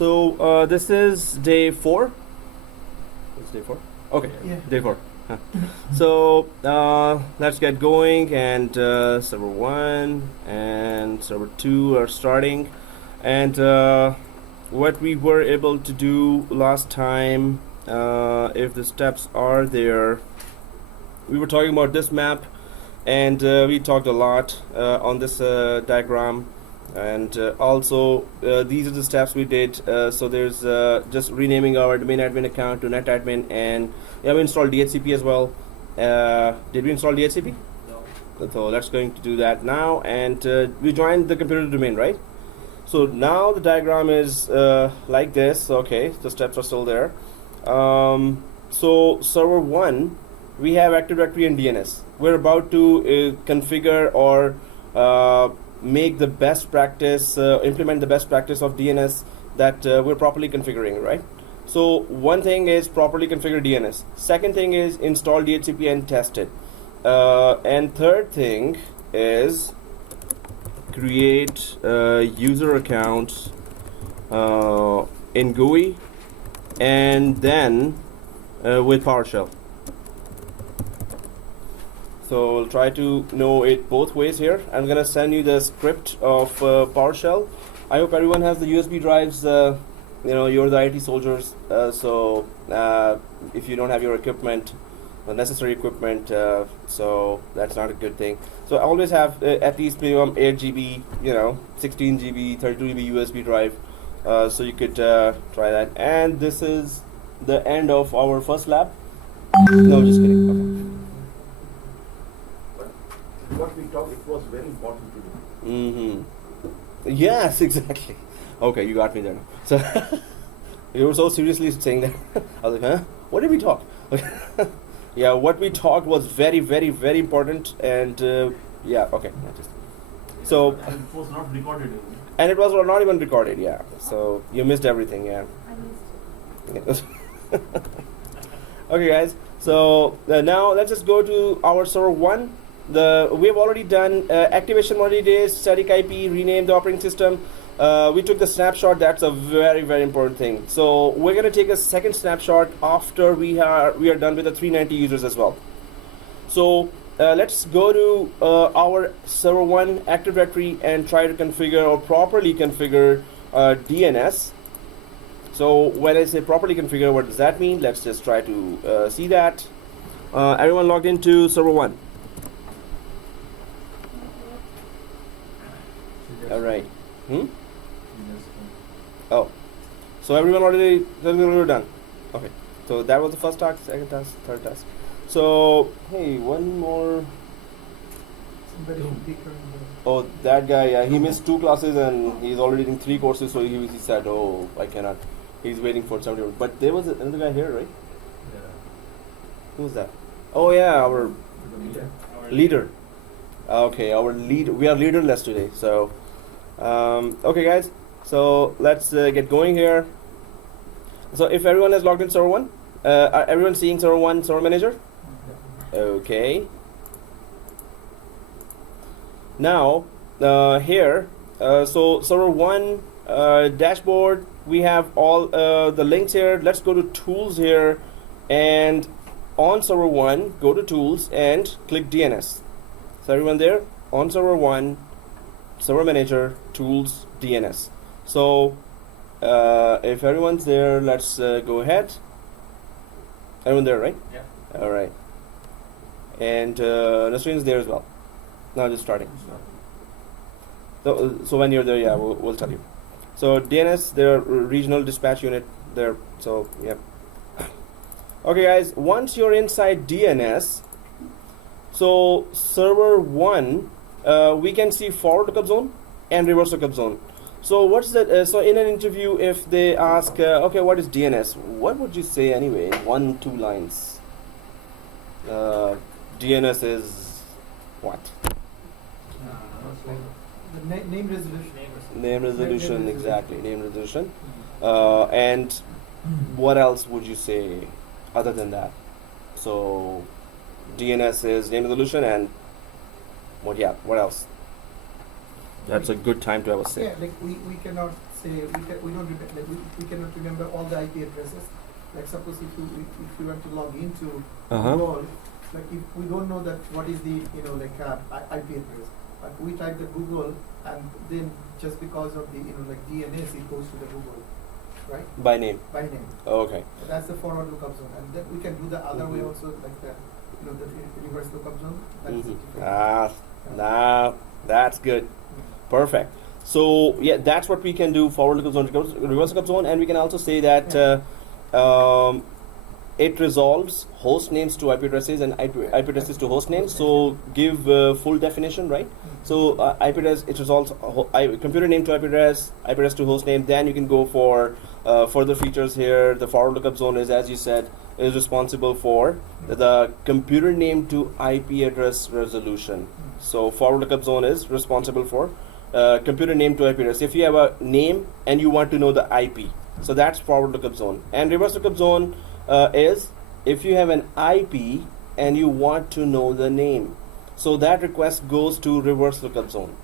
So this is day 4. It's day 4. Okay, Yeah. day 4. Huh. So let's get going, and server 1 and server 2 are starting, and what we were able to do last time, if the steps are there, we were talking about this map, and we talked a lot on this diagram, and also these are the steps we did. So there's just renaming our domain admin account to net admin, and yeah, we installed DHCP as well. Did we install DHCP? No. So that's going to do that now, and we joined the computer domain, right? So now the diagram is like this. Okay, the steps are still there. So server 1, we have Active Directory and DNS. We're about to configure or make the best practice, implement the best practice of DNS that we're properly configuring, right? So one thing is properly configure DNS. Second thing is install DHCP and test it. And third thing is create user accounts in GUI, and then with PowerShell. So we'll try to know it both ways here. I'm gonna send you the script of PowerShell. I hope everyone has the USB drives. You're the IT soldiers, so if you don't have your equipment, the necessary equipment, so that's not a good thing. So I always have at least minimum 8 GB, 16 GB, 32 GB USB drive, so you could try that. And this is the end of our first lab. No, just kidding. Okay. What we talked, it was very important to do. Mm-hmm. Yes, exactly. Okay, you got me there. So you were so seriously saying that. I was like, huh? What did we talk? Yeah, what we talked was very, very, very important, and yeah, okay. So And it was not recorded even. and it was not even recorded. Yeah. So you missed everything. Yeah. I missed it. Okay, guys. So now let's just go to our server 1. We've already done activation 180 days, static IP, rename the operating system. We took the snapshot. That's a very, very important thing. So we're gonna take a second snapshot after we are done with the 390 users as well. So let's go to our server 1 Active Directory and try to configure or properly configure DNS. So when I say properly configure, what does that mean? Let's just try to see that. Everyone logged into server 1. All right. Oh, so everyone already done. Okay, so that was the first task, second task, third task. So hey, one more. Somebody should pick her in Oh, that guy. Yeah, he missed 2 classes and he's already in 3 courses. So he said, "Oh, I cannot." He's waiting for somebody. But there was another guy here, right? Yeah. Who's that? Oh yeah, our leader. Okay, our lead. We are leaderless today. So, okay, guys. So let's get going here. So if everyone has logged in server 1, are everyone seeing server 1 server manager? Okay. Now here, so server 1 dashboard. We have all the links here. Let's go to tools here, and on server 1, go to tools and click DNS. So everyone there on server 1, server manager, tools, DNS. So if everyone's there, let's go ahead. Everyone there, right? Yeah. All right. And Nasreen's there as well. Now just starting. So when you're there, yeah, we'll tell you. So DNS, their regional dispatch unit there. So yeah. Okay, guys. Once you're inside DNS, so server 1, we can see forward lookup zone and reverse lookup zone. So what's that? So in an interview, if they ask, okay, what is DNS? What would you say anyway? In 1-2 lines. DNS is what? the name resolution. Name resolution, exactly. Name resolution. And what else would you say other than that? So DNS is name resolution, and what else? That's a good time to have a say. Yeah, like we cannot say we don't remember, like we cannot remember all the IP addresses. Like suppose if you want to log into Google, like if we don't know that what is the like IP address, but we type the Google and then just because of the like DNS it goes to the Google, right? By name. By name. Okay. That's the forward lookup zone, and then we can do the other way also, like the the reverse lookup zone. That's different. Now that's good. Perfect. So yeah, that's what we can do: forward lookup zone, reverse lookup zone, and we can also say that it resolves host names to IP addresses and IP addresses to host names. So give full definition, right? So IP address, it resolves computer name to IP address to host name. Then you can go for further features here. The forward lookup zone is, as you said, is responsible for the computer name to IP address resolution. So forward lookup zone is responsible for computer name to IP address. If you have a name and you want to know the IP, so that's forward lookup zone. And reverse lookup zone is if you have an IP and you want to know the name. So that request goes to reverse lookup zone.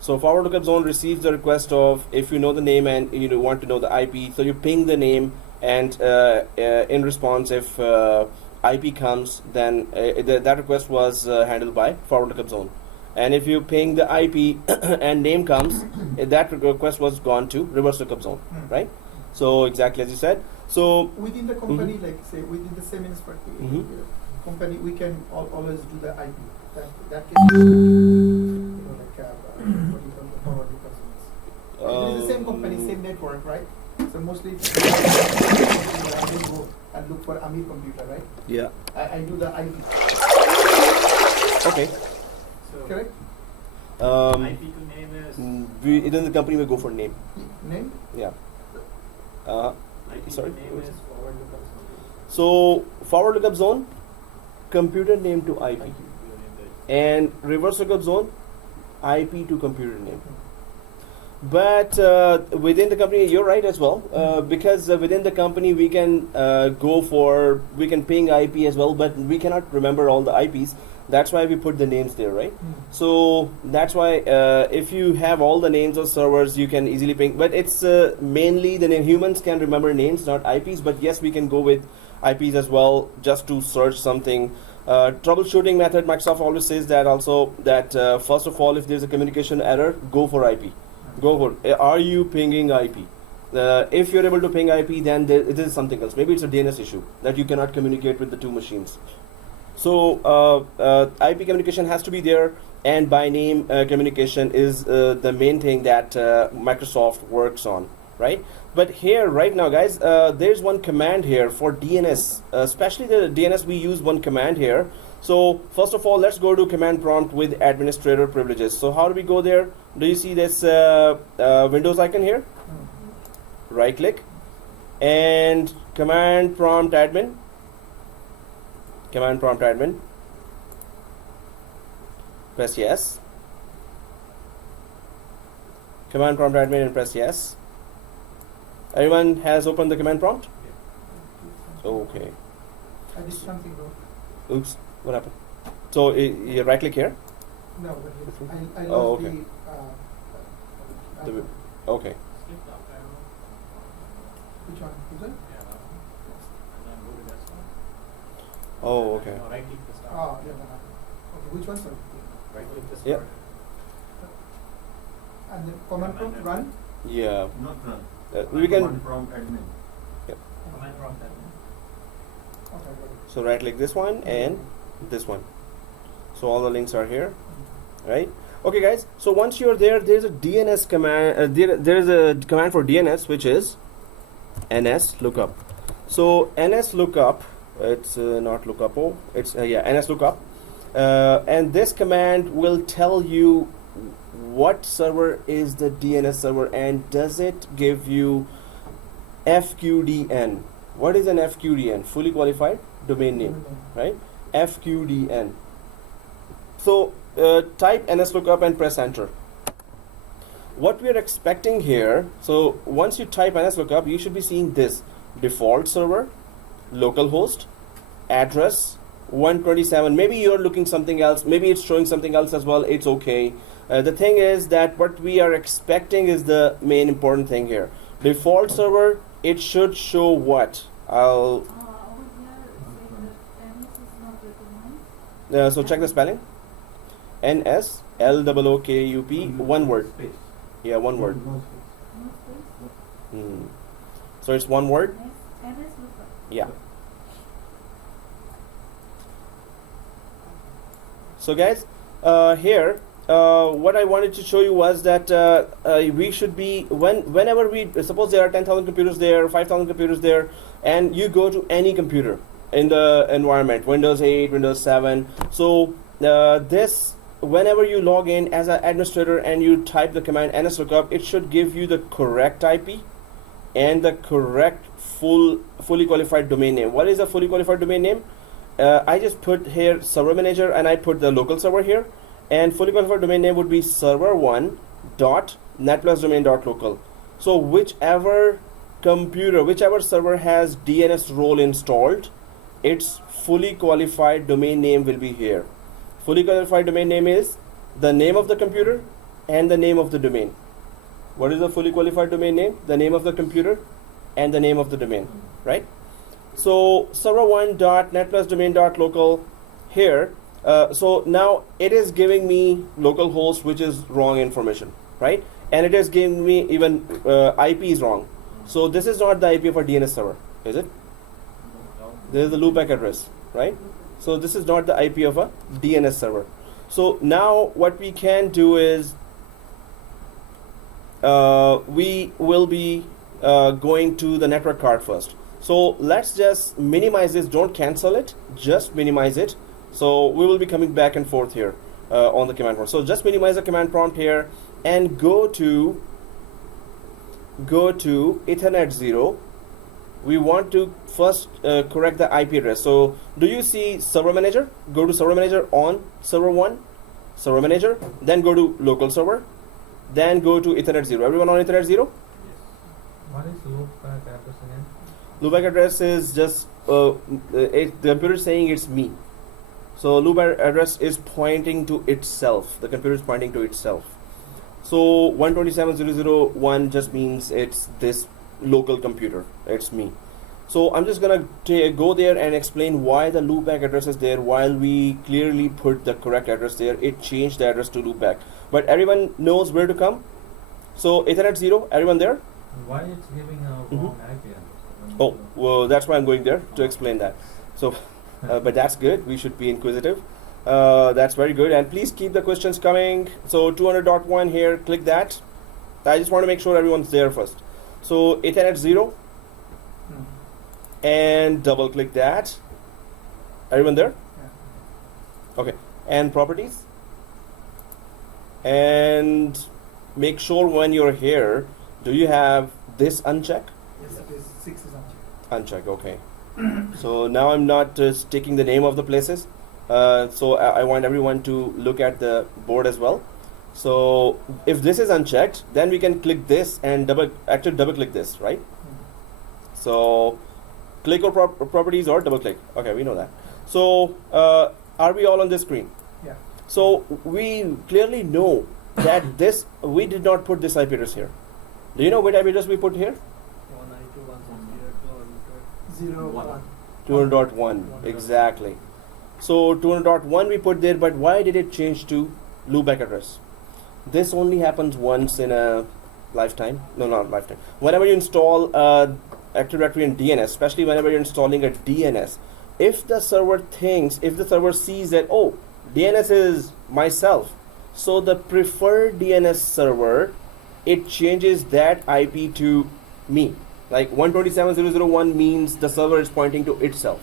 So forward lookup zone receives the request of if you know the name and you want to know the IP. So you ping the name, and in response, if IP comes, then that request was handled by forward lookup zone. And if you ping the IP and name comes, that request was gone to reverse lookup zone, right? So exactly as you said. So within the company, like say within the same company, we can always do the IP. That can what do you call the forward lookup zones. It is the same company, same network, right? So mostly I will go and look for Amir computer, right? Yeah. I do the IP. Okay. So Correct? IP to name is Then the company will go for name. Name? Yeah. IP Sorry. to name is forward lookup zone. So forward lookup zone, computer name to IP, and reverse lookup zone, IP to computer name. But within the company, you're right as well, because within the company we can we can ping IP as well, but we cannot remember all the IPs. That's why we put the names there, right? So that's why if you have all the names of servers, you can easily ping. But it's mainly the name. Humans can remember names, not IPs. But yes, we can go with IPs as well, just to search something. Troubleshooting method, Microsoft always says that also, that first of all, if there's a communication error, go for IP. Go for, are you pinging IP? If you're able to ping IP, then it is something else. Maybe it's a DNS issue that you cannot communicate with the two machines. So IP communication has to be there, and by name communication is the main thing that Microsoft works on, right? But here, right now, guys, there's one command here for DNS, especially the DNS. We use one command here. So first of all, let's go to command prompt with administrator privileges. So how do we go there? Do you see this Windows icon here? Right click and command prompt admin. Command prompt admin. Press yes. Command prompt admin and press yes. Everyone has opened the command prompt? Okay. I did something though. Oops. What happened? So you right click here. No, but I lost Oh, okay. the. Okay. Skip the up arrow. Which one? This one? Yeah, that one. And then go to desktop. Oh, okay. No, right click the start. Oh, yeah. Okay, which one, sir? Right click the Yep. start. And the command prompt run. Yeah. Not run. We can. Command prompt admin. Command prompt admin. Okay, got it. So right click this one and this one. So all the links are here, right? Okay, guys. So once you're there, there's a DNS command. There's a command for DNS, which is ns lookup. So ns lookup. It's not lookup. Oh, it's ns lookup. And this command will tell you what server is the DNS server, and does it give you FQDN. What is an FQDN? Fully qualified domain name, right? FQDN. So type nslookup and press enter. What we are expecting here, so once you type nslookup, you should be seeing this: default server, localhost, address 127. Maybe you're looking something else, maybe it's showing something else as well, it's okay. The thing is that what we are expecting is the main important thing here. Default server, it should show what? Over here it's saying that NS is not recognized. So check the spelling. NSLOOKUP, one word. Space. Yeah, one word. No space. So it's one word. NS lookup. Yeah. So guys, here what I wanted to show you was that we should be whenever we suppose there are 10,000 computers there, 5,000 computers there, and you go to any computer in the environment, Windows 8, Windows 7. So this, whenever you log in as an administrator and you type the command nslookup, it should give you the correct IP and the correct fully qualified domain name. What is a fully qualified domain name? I just put here server manager and I put the local server here, and fully qualified domain name would be server1.netplusdomain.local. So whichever computer, whichever server has DNS role installed, its fully qualified domain name will be here. Fully qualified domain name is the name of the computer and the name of the domain. What is the fully qualified domain name? The name of the computer and the name of the domain, right? So server1.netplusdomain.local here. So now it is giving me localhost, which is wrong information, right? And it is giving me even IP is wrong. So this is not the IP of a DNS server, is it? This is the loopback address, right? So this is not the IP of a DNS server. So now what we can do is we will be going to the network card first. So let's just minimize this. Don't cancel it. Just minimize it. So we will be coming back and forth here on the command prompt. So just minimize the command prompt here and go to Ethernet 0. We want to first correct the IP address. So do you see server manager? Go to server manager on server 1, server manager, then go to local server, then go to Ethernet 0. Everyone on Ethernet 0? What is loopback address again? Loopback address is just the computer is saying it's me. So loopback address is pointing to itself. The computer is pointing to itself. So 127.0.0.1 just means it's this local computer. It's me. So I'm just gonna go there and explain why the loopback address is there while we clearly put the correct address there. It changed the address to loopback. But everyone knows where to come. So Ethernet 0, everyone there? Why it's giving a wrong IP address? Oh, well, that's why I'm going there to explain that. So, but that's good. We should be inquisitive. That's very good. And please keep the questions coming. So 200.1 here, click that. I just want to make sure everyone's there first. So Ethernet 0 and double click that. Everyone there? Yeah. Okay. And properties. And make sure when you're here, do you have this unchecked? Yes, it is 6 is Uncheck, unchecked. okay. So now I'm not taking the name of the places. So I want everyone to look at the board as well. So if this is unchecked, then we can click this and double click this, right? So click or properties or double click. Okay, we know that. So are we all on this screen? Yeah. So we clearly know that we did not put this IP address here. Do you know what IP address we put here? 0, 200.1, exactly. So 200.1 we put there, but why did it change to loopback address? This only happens once in a lifetime. No, not lifetime. Whenever you install Active Directory and DNS, especially whenever you're installing a DNS, if the server sees that, oh, DNS is myself, so the preferred DNS server, it changes that IP to me. Like 127.0.0.1 means the server is pointing to itself,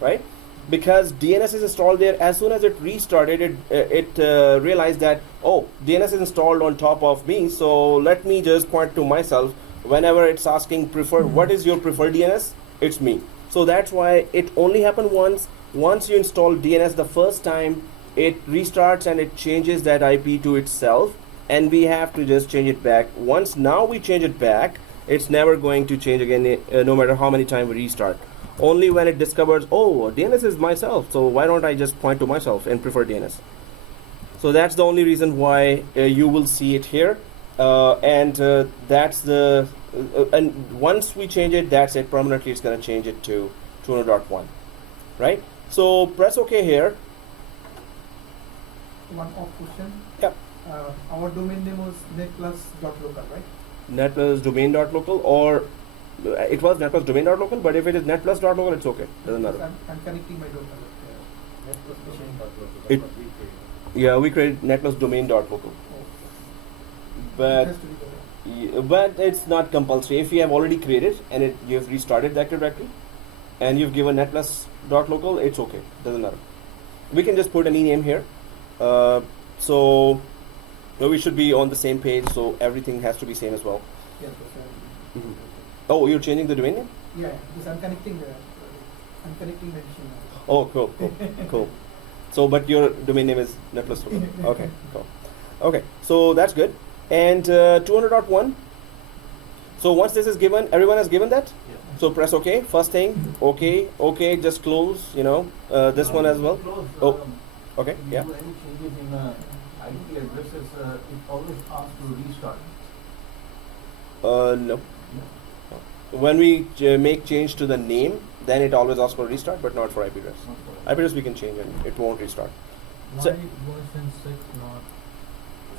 right? Because DNS is installed there, as soon as it restarted, it realized that, oh, DNS is installed on top of me, so let me just point to myself. Whenever it's asking preferred, what is your preferred DNS? It's me. So that's why it only happened once. Once you install DNS the first time, it restarts and it changes that IP to itself, and we have to just change it back. Once now we change it back, it's never going to change again, no matter how many times we restart. Only when it discovers, oh, DNS is myself, so why don't I just point to myself and prefer DNS? So that's the only reason why you will see it here. And that's the and once we change it, that's it. Permanently, it's going to change it to 200.1, right? So press OK here. One off question. Yep. Our domain name was netplus.local, right? Netplus domain.local, or it was netplus domain.local, but if it is netplus.local, it's okay. Doesn't matter. I'm connecting my domain. It- Yeah, we created netplus domain.local, but but it's not compulsory. If you have already created and you have restarted the Active Directory and you've given netplus.local, it's okay. Doesn't matter. We can just put any name here. So we should be on the same page. So everything has to be same as well. Yeah, Mhm. Oh, you're changing the domain name? yeah, because I'm connecting the machine. Oh, cool, cool. So, but your domain name is netplus. Okay, cool. Okay, so that's good. And 200.1. So once this is given, everyone has given that. Yeah. So press OK. First thing, OK. Just close. This one as well. Close, Oh, okay, when yeah. you do any changes in IP addresses, it always asks to restart. No. When we make change to the name, then it always asks for restart, but not for IP address. Not for IP address we can change and it won't restart. Why So- version 6 not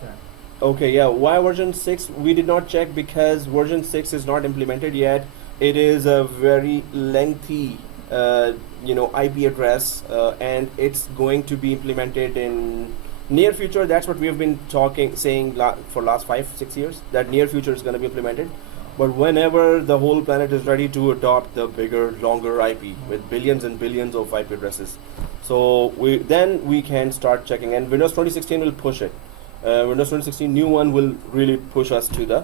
checked? Okay, yeah. Why version 6? We did not check because version 6 is not implemented yet. It is a very lengthy, IP address, and it's going to be implemented in near future. That's what we have been saying for last 5-6 years. That near future is going to be implemented. But whenever the whole planet is ready to adopt the bigger, longer IP with billions and billions of IP addresses, so we can start checking. And Windows 2016 will push it. Windows 2016 new one will really push us to the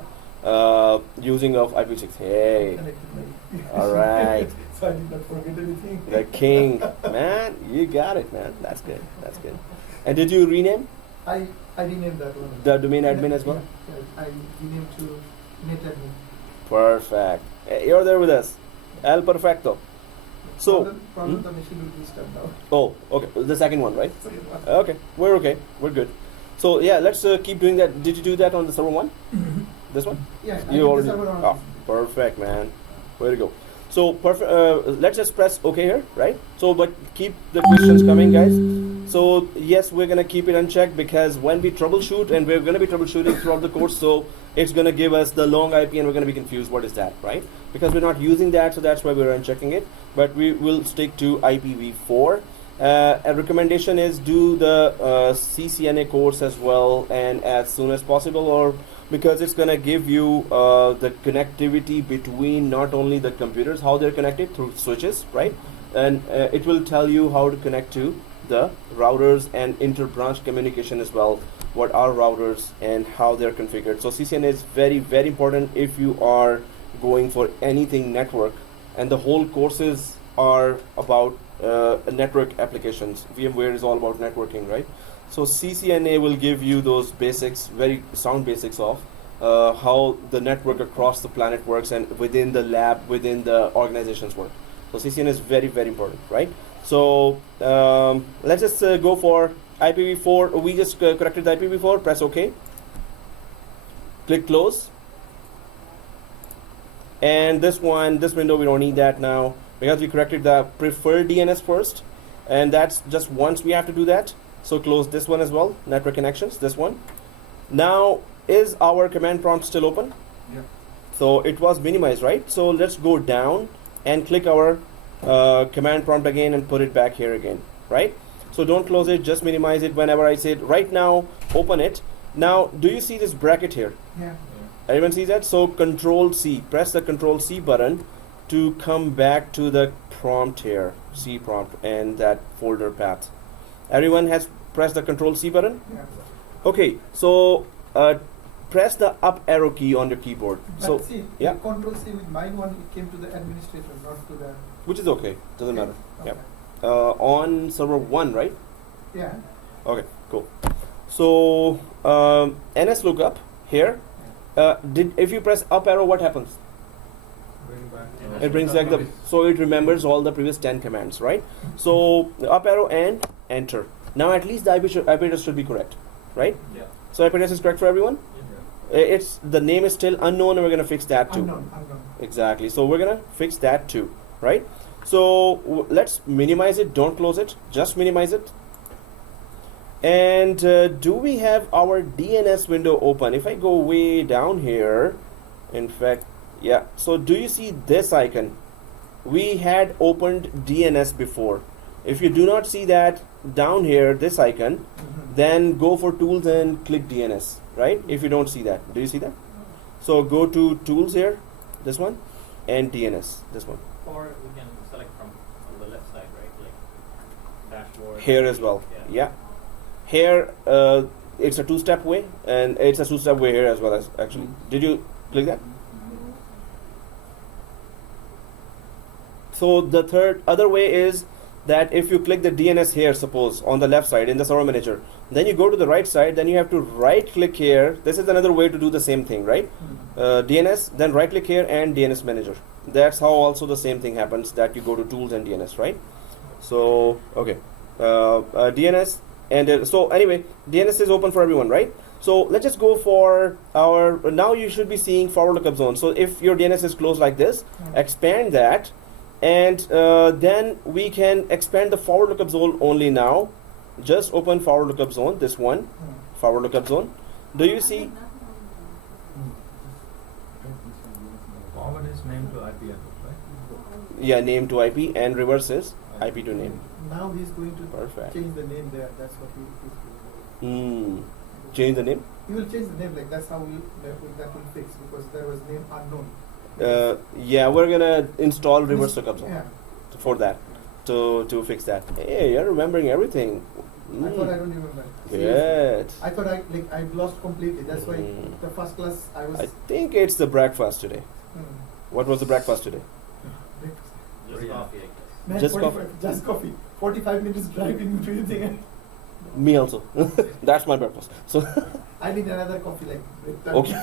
using of IPv6. Hey, all right, So I did not forget anything. the king, man, you got it, man. That's good. That's good. And did you rename I renamed that one. the domain admin as well? Yeah, I renamed to netadmin. Perfect. You're there with us. El perfecto. So, problem the machine will be stuck now. oh, okay. The second one, right? Second one. Okay, we're okay. We're good. So yeah, let's keep doing that. Did you do that on the server one? This one? Yeah, I You did already. the server on. Oh, perfect, man. Way to go. So perfect. Let's just press OK here, right? So, but keep the questions coming, guys. So yes, we're gonna keep it unchecked because when we troubleshoot, and we're gonna be troubleshooting throughout the course, so it's gonna give us the long IP, and we're gonna be confused. What is that, right? Because we're not using that, so that's why we're unchecking it. But we will stick to IPv4. A recommendation is do the CCNA course as well, and as soon as possible, or because it's gonna give you the connectivity between not only the computers, how they're connected through switches, right? And it will tell you how to connect to the routers and inter-branch communication as well. What are routers and how they're configured. So CCNA is very, very important if you are going for anything network, and the whole courses are about network applications. VMware is all about networking, right? So CCNA will give you those basics, very sound basics of how the network across the planet works and within the lab, within the organizations work. So CCNA is very, very important, right? So let's just go for IPv4. We just corrected the IPv4. Press OK. Click close. And this window, we don't need that now because we corrected the preferred DNS first, and that's just once we have to do that. So close this one as well, network connections, this one. Now, is our command prompt still open? Yeah. So it was minimized, right? So let's go down and click our command prompt again and put it back here again, right? So don't close it, just minimize it whenever I say it. Right now, open it. Now, do you see this bracket here? Yeah. Everyone sees that? So Control C, press the Control C button to come back to the prompt here, C prompt, and that folder path. Everyone has pressed the Control C button? Yeah. Okay, so press the up arrow key on your keyboard. But So, see, yeah. Control C with mine one, it came to the administrator, not to the. which is okay, doesn't matter. Okay. Yeah. On server 1, right? Yeah. Okay, cool. So NS lookup here. If you press up arrow, what happens? Bring back It brings back so it remembers all the previous 10 commands, right? So up arrow and enter. Now at least the IP address should be correct. right? Yeah. So IP address is correct for everyone. It's the name is still unknown, and we're gonna fix that too. Unknown. Exactly. So we're gonna fix that too, right? So let's minimize it. Don't close it. Just minimize it. And do we have our DNS window open? If I go way down here, in fact, yeah. So do you see this icon? We had opened DNS before. If you do not see that down here, this icon, then go for tools and click DNS, right? If you don't see that, do you see that? So go to tools here, this one, and DNS, this one. Or we can select from on the left side, right? Like dashboard. Here as well, yeah. Here, it's a two-step way, and it's a two-step way here as well as actually. Did you click that? So the other way is that if you click the DNS here, suppose on the left side in the server manager, then you go to the right side, then you have to right click here. This is another way to do the same thing, right? DNS, then right click here and DNS manager. That's how also the same thing happens, that you go to tools and DNS, right? So okay, DNS and so anyway, DNS is open for everyone, right? So let's just go for our, now you should be seeing forward lookup zone. So if your DNS is closed like this, expand that. And then we can expand the forward lookup zone only now. Just open forward lookup zone, this one, forward lookup zone. Do you see? Forward is named to IP address, right? Yeah, name to IP, and reverse is IP to name. Now he's going to Perfect. change the name there. That's what he's going to do. Change the name? He will change the name, like that's how that will fix, because there was name unknown. Yeah, we're gonna install reverse lookup zone Yeah. for that, to fix that. Hey, you're remembering everything. I thought I don't remember. Good. I thought I lost completely. That's why the first class I was. I think it's the breakfast today. Hmm. What was the breakfast today? Just coffee, I guess. Man, Just 45 coffee. Just coffee. 45 minutes driving to anything. Me also. That's my breakfast. So. I need another coffee like. Okay.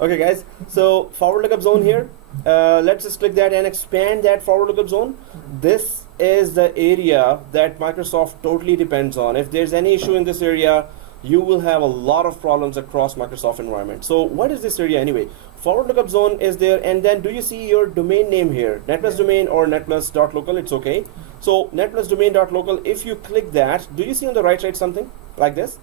Okay, guys. So forward lookup zone here. Let's just click that and expand that forward lookup zone. This is the area that Microsoft totally depends on. If there's any issue in this area, you will have a lot of problems across Microsoft environment. So what is this area anyway? Forward lookup zone is there, and then do you see your domain name here? NetPlus domain or netplus.local, it's okay. So netplus domain.local, if you click that, do you see on the right side something like this?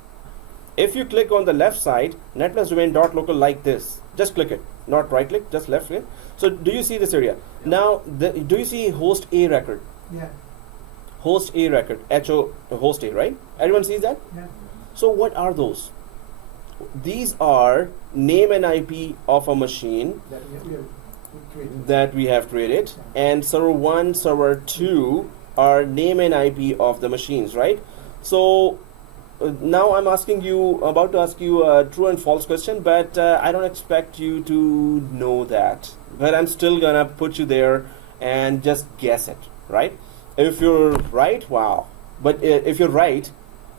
If you click on the left side, netplus domain.local like this, just click it, not right click, just left click. So do you see this area? Now, do you see host A record? Yeah. Host A record, host A, right? Everyone sees that? Yeah. So what are those? These are name and IP of a machine that we have created, and server 1, server 2 are name and IP of the machines, right? So now I'm about to ask you a true and false question, but I don't expect you to know that. But I'm still gonna put you there and just guess it, right? If you're right, wow. But if you're right,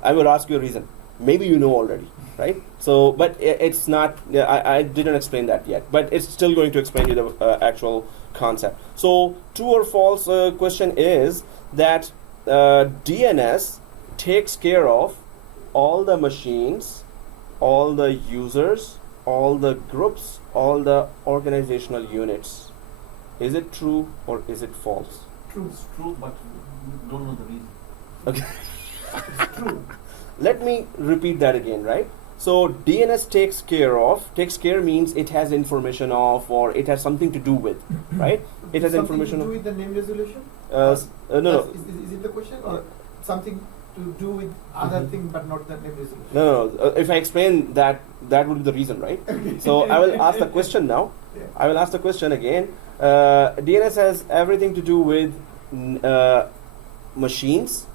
I will ask you a reason. Maybe you know already, right? So, but it's not, I didn't explain that yet, but it's still going to explain you the actual concept. So, true or false question is that DNS takes care of all the machines, all the users, all the groups, all the organizational units. Is it true or is it false? True. It's true, but we don't know the reason. Okay. It's true. Let me repeat that again, right? So DNS takes care means it has information of, or it has something to do with, right? It has Something information to do of. with the name resolution? No. Is it the question, or something to do with other thing but not the name resolution? No. If I explain that, that would be the reason, right? Okay. So I will ask the question now. Yeah. I will ask the question again. DNS has everything to do with machines,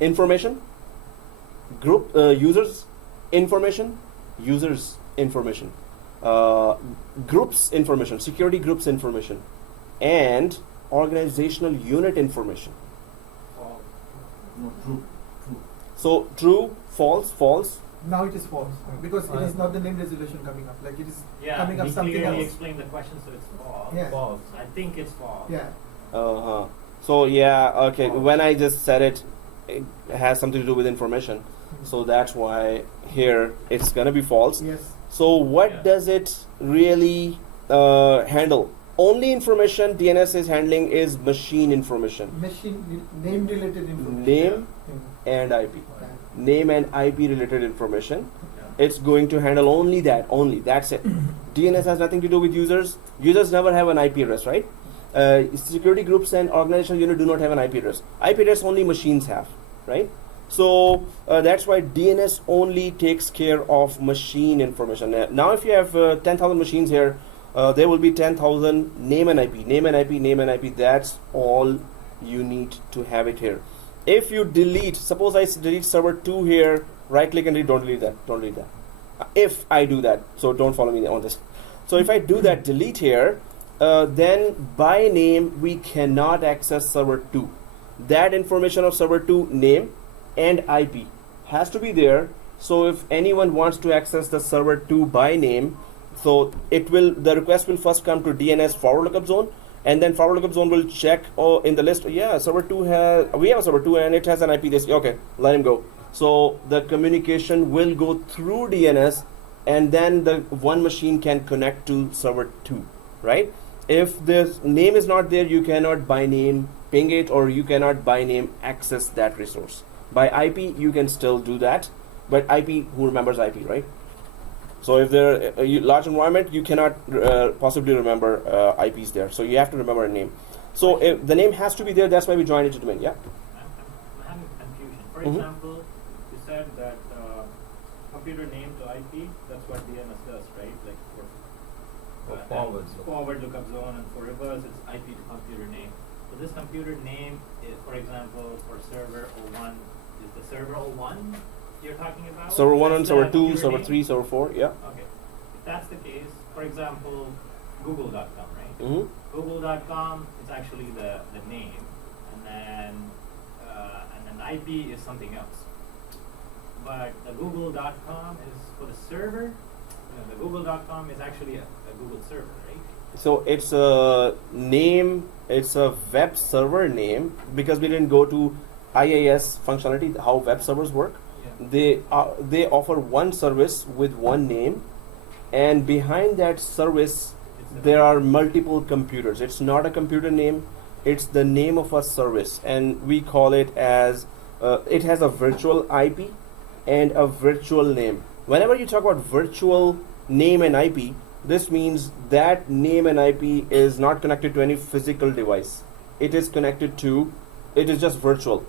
information, group users information, groups information, security groups information, and organizational unit information. No, true. So true, false. Now it is false, because it is not the name resolution coming up. Like it is coming up he something clearly else. explained the question, so it's false. Yeah. False. I think it's false. Yeah. So yeah, okay. When I just said it, it has something to do with information. So that's why here it's gonna be false. Yes. So what Yeah. does it really handle? Only information DNS is handling is machine information, Name related information. name and IP, name and IP related information. It's going to handle only that, only that's it. DNS has nothing to do with users. Users never have an IP address, right? Security groups and organizations unit do not have an IP address. IP address only machines have, right? So that's why DNS only takes care of machine information. Now if you have 10,000 machines here, there will be 10,000 name and IP, name and IP, name and IP. That's all you need to have it here. If you delete, suppose I delete server 2 here, right click and delete, don't delete that, don't delete that. If I do that, so don't follow me on this. So if I do that, delete here, then by name we cannot access server 2. That information of server 2 name and IP has to be there. So if anyone wants to access the server 2 by name, so the request will first come to DNS forward lookup zone, and then forward lookup zone will check in the list, yeah, server 2 we have a server 2 and it has an IP this, okay, let him go. So the communication will go through DNS, and then the one machine can connect to server 2, right? If the name is not there, you cannot by name ping it, or you cannot by name access that resource. By IP, you can still do that, but IP, who remembers IP, right? So if there a large environment, you cannot possibly remember IPs there. So you have to remember a name. So if the name has to be there, that's why we joined it to domain. Yeah. I'm having confusion. For Mhm. example, you said that computer name to IP, that's what DNS does, right? Like For and forwards. forward lookup zone, and for reverse, it's IP to computer name. So this computer name is, for example, for server 01, is the server 01 you're talking about? Server 1 and That's server the 2, computer server name? 3, server 4. Yeah. Okay. If that's the case, for example, google.com, right? Mm-hmm. Google.com is actually the name, and then IP is something else. But the Google.com is for the server. The Google.com is actually a Google server, right? So it's a name, it's a web server name, because we didn't go to IIS functionality, how web servers work. Yeah. They offer one service with one name, and behind that service there are multiple computers. It's not a computer name, it's the name of a service, and we call it as it has a virtual IP and a virtual name. Whenever you talk about virtual name and IP, this means that name and IP is not connected to any physical device. It is just virtual.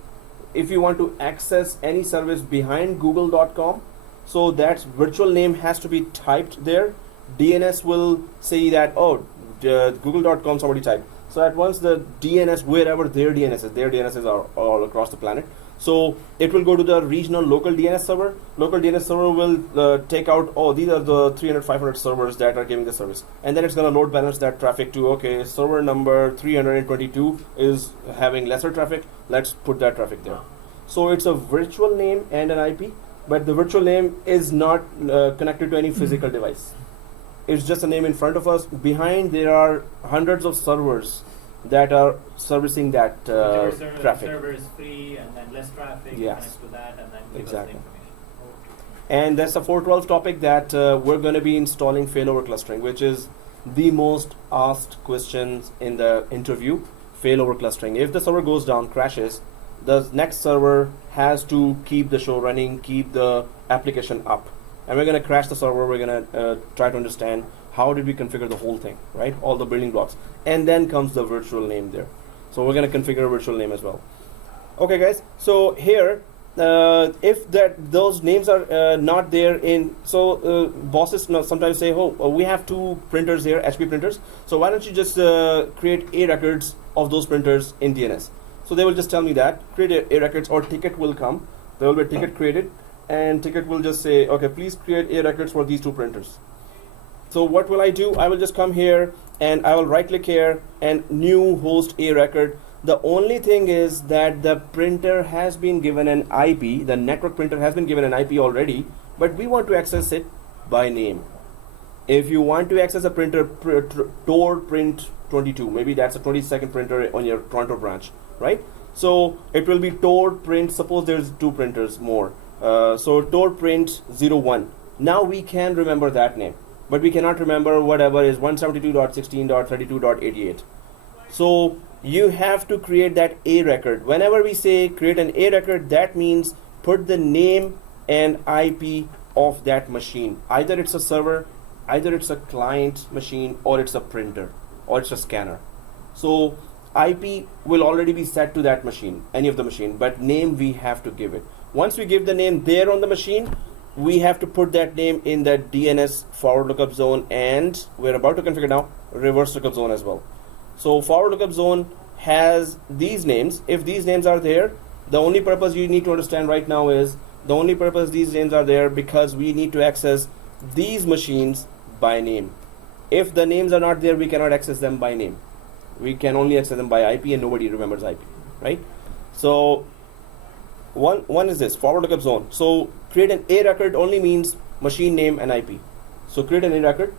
If you want to access any service behind google.com, so that virtual name has to be typed there. DNS will say that, oh, google.com somebody typed. So at once the DNS, wherever their DNS are all across the planet. So it will go to the regional local DNS server. Local DNS server will take out, oh, these are the 300, 500 servers that are giving the service. And then it's going to load balance that traffic to, okay, server number 322 is having lesser traffic. Let's put that traffic there. So it's a virtual name and an IP, but the virtual name is not connected to any physical device. It's just a name in front of us. Behind there are hundreds of servers that are servicing that Whichever traffic. server is free, and then less traffic Yes. connects to that, and then gives Exactly. us the information. And that's a 412 topic that we're going to be installing failover clustering, which is the most asked questions in the interview. Failover clustering. If the server goes down, crashes, the next server has to keep the show running, keep the application up. And we're going to crash the server. We're going to try to understand how did we configure the whole thing, right? All the building blocks. And then comes the virtual name there. So we're going to configure a virtual name as well. Okay, guys. So here, if those names are not there in, so bosses sometimes say, oh, we have 2 printers here, HP printers. So why don't you just create A records of those printers in DNS? So they will just tell me that, create A records, or ticket will come. There will be a ticket created, and ticket will just say, okay, please create A records for these 2 printers. So what will I do? I will just come here and I will right click here and new host A record. The only thing is that the printer has been given an IP, the network printer has been given an IP already, but we want to access it by name. If you want to access a printer, Tor print 22, maybe that's a 22nd printer on your Toronto branch, right? So it will be Tor print, suppose there's 2 printers more. So tor print 01. Now we can remember that name, but we cannot remember whatever is 172.16.32.88. So you have to create that A record. Whenever we say create an A record, that means put the name and IP of that machine. Either it's a server, either it's a client machine, or it's a printer, or it's a scanner. So IP will already be set to that machine, any of the machine, but name we have to give it. Once we give the name there on the machine, we have to put that name in the DNS forward lookup zone, and we're about to configure now reverse lookup zone as well. So forward lookup zone has these names. If these names are there, the only purpose you need to understand right now is the only purpose these names are there because we need to access these machines by name. If the names are not there, we cannot access them by name. We can only access them by IP, and nobody remembers IP, right? So one is this forward lookup zone. So create an A record only means machine name and IP. So create an A record,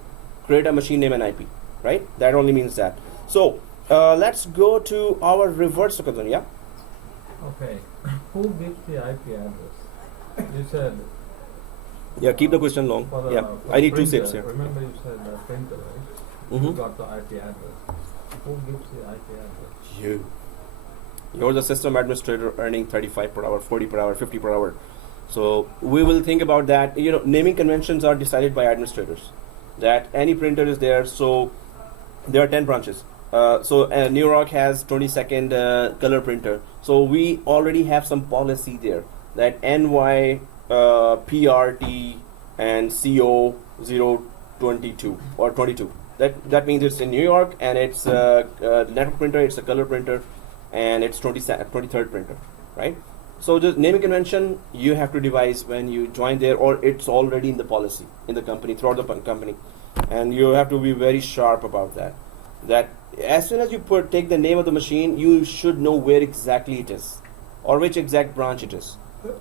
create a machine name and IP, right? That only means that. So let's go to our reverse lookup zone. Yeah. Okay. Who gives the IP address? You said Yeah. Keep the question long. for the Yeah. for I need two printer. steps here. Remember you said the printer, right? You Mm-hmm. got the IP address. Who gives the IP address? You. You're the system administrator earning 35 per hour, 40 per hour, 50 per hour. So we will think about that. You know, naming conventions are decided by administrators. That any printer is there. So there are 10 branches. So New York has 22nd color printer. So we already have some policy there that NY PRT and CO 022 or 22. That means it's in New York, and it's network printer, it's a color printer, and it's 23rd printer, right? So the naming convention you have to devise when you join there, or it's already in the policy in the company, throughout the company, and you have to be very sharp about that. That as soon as you take the name of the machine, you should know where exactly it is, or which exact branch it is,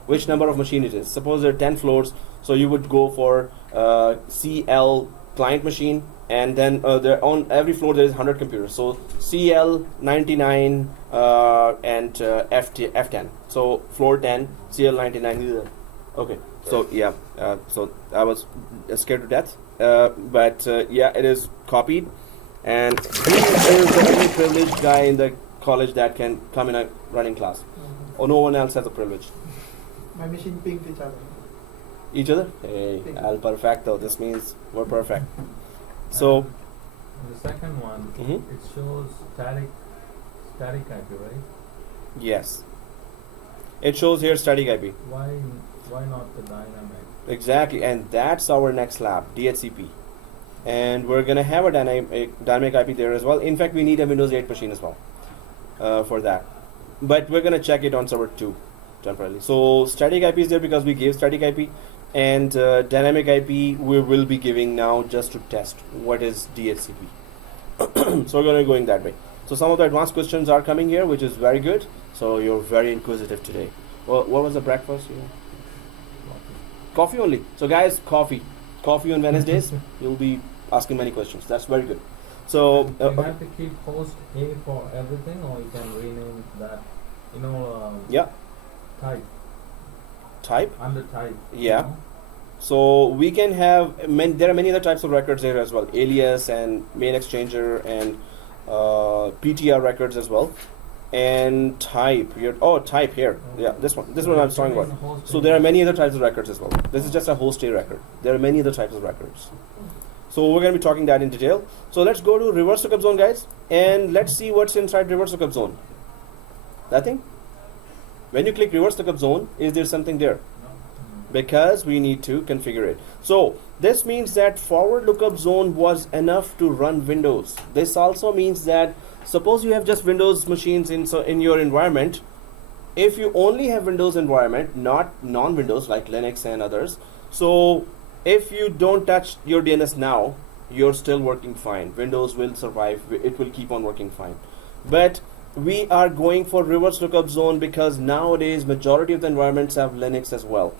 which number of machine it is. Suppose there are 10 floors, so you would go for CL client machine, and then there on every floor there is 100 computers. So CL 99 and F10. So floor 10, CL 99. Okay. So yeah. So I was scared to death. But yeah, it is copied. And who is the only privileged guy in the college that can come in a running class? Or no one else has a privilege? My machine pinged each other. Each other? Hey, al perfecto. This means we're perfect. So And the second one, Mhm. it shows static IP, right? yes, it shows here static IP. Why not the dynamic? Exactly, and that's our next lab, DHCP. And we're gonna have a dynamic IP there as well. In fact, we need a Windows 8 machine as well for that. But we're gonna check it on server 2 temporarily. So static IP is there because we gave static IP, and dynamic IP we will be giving now just to test what is DHCP. So we're gonna be going that way. So some of the advanced questions are coming here, which is very good. So you're very inquisitive today. Well, what was the breakfast? Coffee only. So guys, coffee on Wednesdays. You'll be asking many questions. That's very good. So You have to keep host A for everything, or you can rename that. yeah, type. Under type. Yeah. So we can have there are many other types of records there as well. Alias and main exchanger and PTR records as well. And type here. Oh, type here. Yeah, this one. This one I'm talking about. So there are many other types of records as well. This is just a host A record. There are many other types of records. So we're going to be talking that in detail. So let's go to reverse lookup zone, guys, and let's see what's inside reverse lookup zone. Nothing? When you click reverse lookup zone, is there something there? Because we need to configure it. So this means that forward lookup zone was enough to run Windows. This also means that suppose you have just Windows machines in your environment. If you only have Windows environment, not non-Windows like Linux and others, so if you don't touch your DNS now, you're still working fine. Windows will survive. It will keep on working fine. But we are going for reverse lookup zone because nowadays majority of the environments have Linux as well.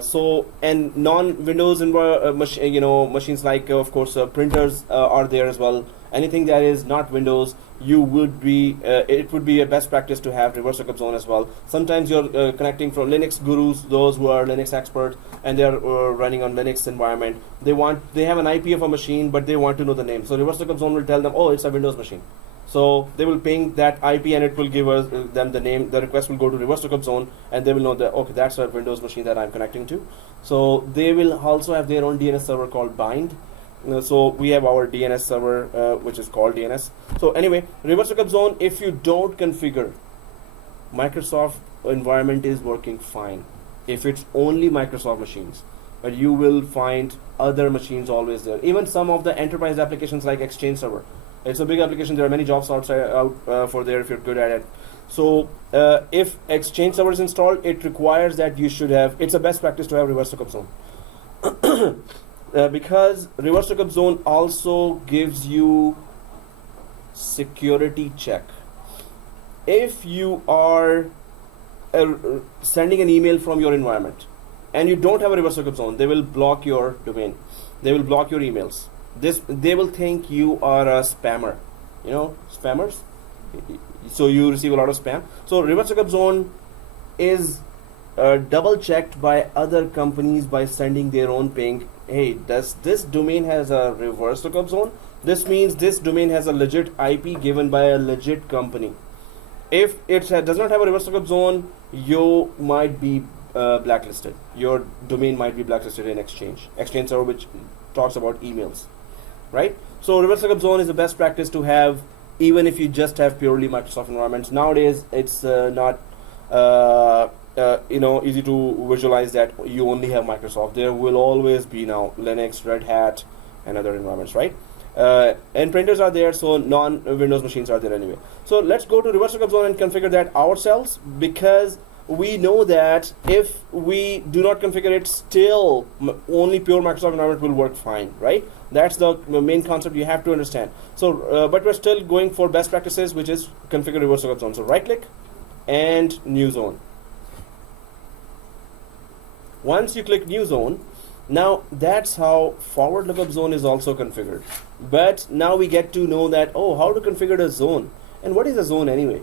So and non-Windows machines like of course printers are there as well, anything that is not Windows, you would be it would be a best practice to have reverse lookup zone as well. Sometimes you're connecting from Linux gurus, those who are Linux experts, and they're running on Linux environment. They have an IP of a machine, but they want to know the name. So reverse lookup zone will tell them, oh, it's a Windows machine. So they will ping that IP and it will give them the name. The request will go to reverse lookup zone, and they will know that, okay, that's a Windows machine that I'm connecting to. So they will also have their own DNS server called bind. So we have our DNS server which is called DNS. So anyway, reverse lookup zone, if you don't configure, Microsoft environment is working fine if it's only Microsoft machines, but you will find other machines always there. Even some of the enterprise applications like Exchange Server, it's a big application. There are many jobs out for there if you're good at it. So if Exchange Server is installed, it requires that you should have, it's a best practice to have reverse lookup zone. Because reverse lookup zone also gives you security check. If you are sending an email from your environment and you don't have a reverse lookup zone, they will block your domain. They will block your emails. They will think you are a spammer. You know, spammers? So you receive a lot of spam. So reverse lookup zone is double checked by other companies by sending their own ping. Hey, does this domain has a reverse lookup zone? This means this domain has a legit IP given by a legit company. If it does not have a reverse lookup zone, you might be blacklisted. Your domain might be blacklisted in Exchange Server, which talks about emails, right? So reverse lookup zone is the best practice to have, even if you just have purely Microsoft environments. Nowadays, it's not easy to visualize that you only have Microsoft. There will always be now Linux, Red Hat, and other environments, right? And printers are there, so non-Windows machines are there anyway. So let's go to reverse lookup zone and configure that ourselves, because we know that if we do not configure it, still only pure Microsoft environment will work fine, right? That's the main concept you have to understand. So, but we're still going for best practices, which is configure reverse lookup zone. So right click and new zone. Once you click new zone, now that's how forward lookup zone is also configured. But now we get to know that, oh, how to configure a zone. And what is a zone anyway?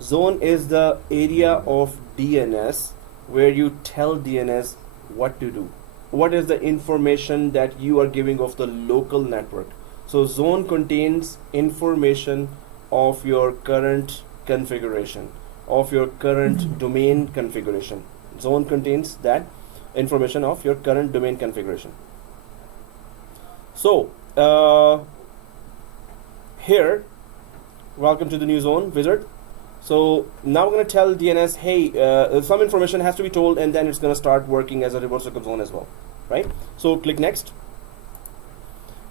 Zone is the area of DNS where you tell DNS what to do. What is the information that you are giving of the local network? So zone contains information of your current configuration, of your current domain configuration. Zone contains that information of your current domain configuration. So here, welcome to the new zone wizard. So now we're going to tell DNS, hey, some information has to be told, and then it's going to start working as a reverse lookup zone as well, right? So click next,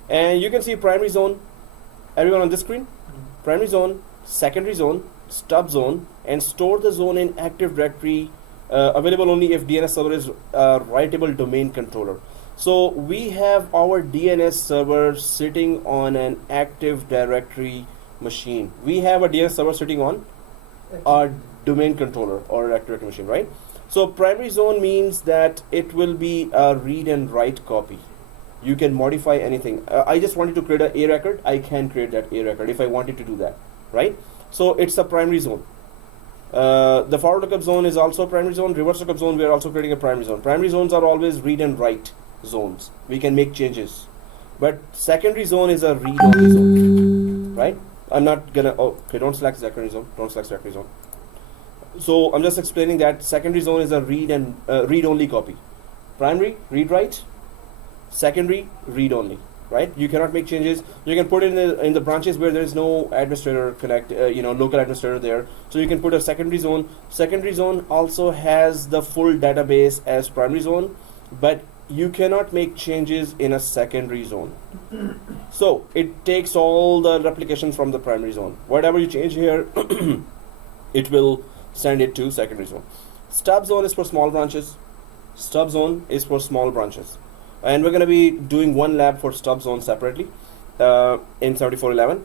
and you can see primary zone. Everyone on this screen, primary zone, secondary zone, stub zone, and store the zone in Active Directory. Available only if DNS server is a writable domain controller. So we have our DNS server sitting on an Active Directory machine. We have a DNS server sitting on a domain controller or Active Directory machine, right? So primary zone means that it will be a read and write copy. You can modify anything. I just wanted to create an A record. I can create that A record if I wanted to do that, right? So it's a primary zone. The forward lookup zone is also a primary zone. Reverse lookup zone, we are also creating a primary zone. Primary zones are always read and write zones. We can make changes. But secondary zone is a read-only zone, right? I'm not gonna, okay, don't select secondary zone. Don't select secondary zone. So I'm just explaining that secondary zone is a read-only copy. Primary, read-write. Secondary, read-only. Right? You cannot make changes. You can put it in the branches where there is no administrator local administrator there. So you can put a secondary zone. Secondary zone also has the full database as primary zone, but you cannot make changes in a secondary zone. So it takes all the replications from the primary zone. Whatever you change here, it will send it to secondary zone. Stub zone is for small branches. Stub zone is for small branches. And we're going to be doing one lab for stub zone separately in 7411,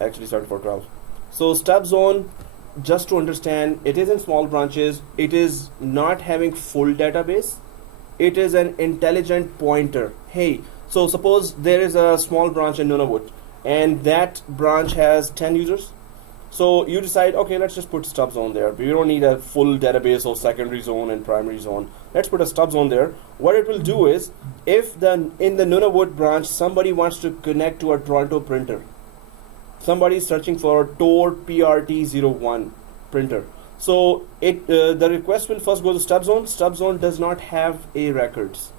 actually 7412. So stub zone, just to understand, it is in small branches. It is not having full database. It is an intelligent pointer. Hey, so suppose there is a small branch in Nunavut, and that branch has 10 users. So you decide, okay, let's just put stub zone there. We don't need a full database of secondary zone and primary zone. Let's put a stub zone there. What it will do is, if in the Nunavut branch somebody wants to connect to a Toronto printer, somebody is searching for Tor PRT01 printer. So the request will first go to stub zone. Stub zone does not have A records.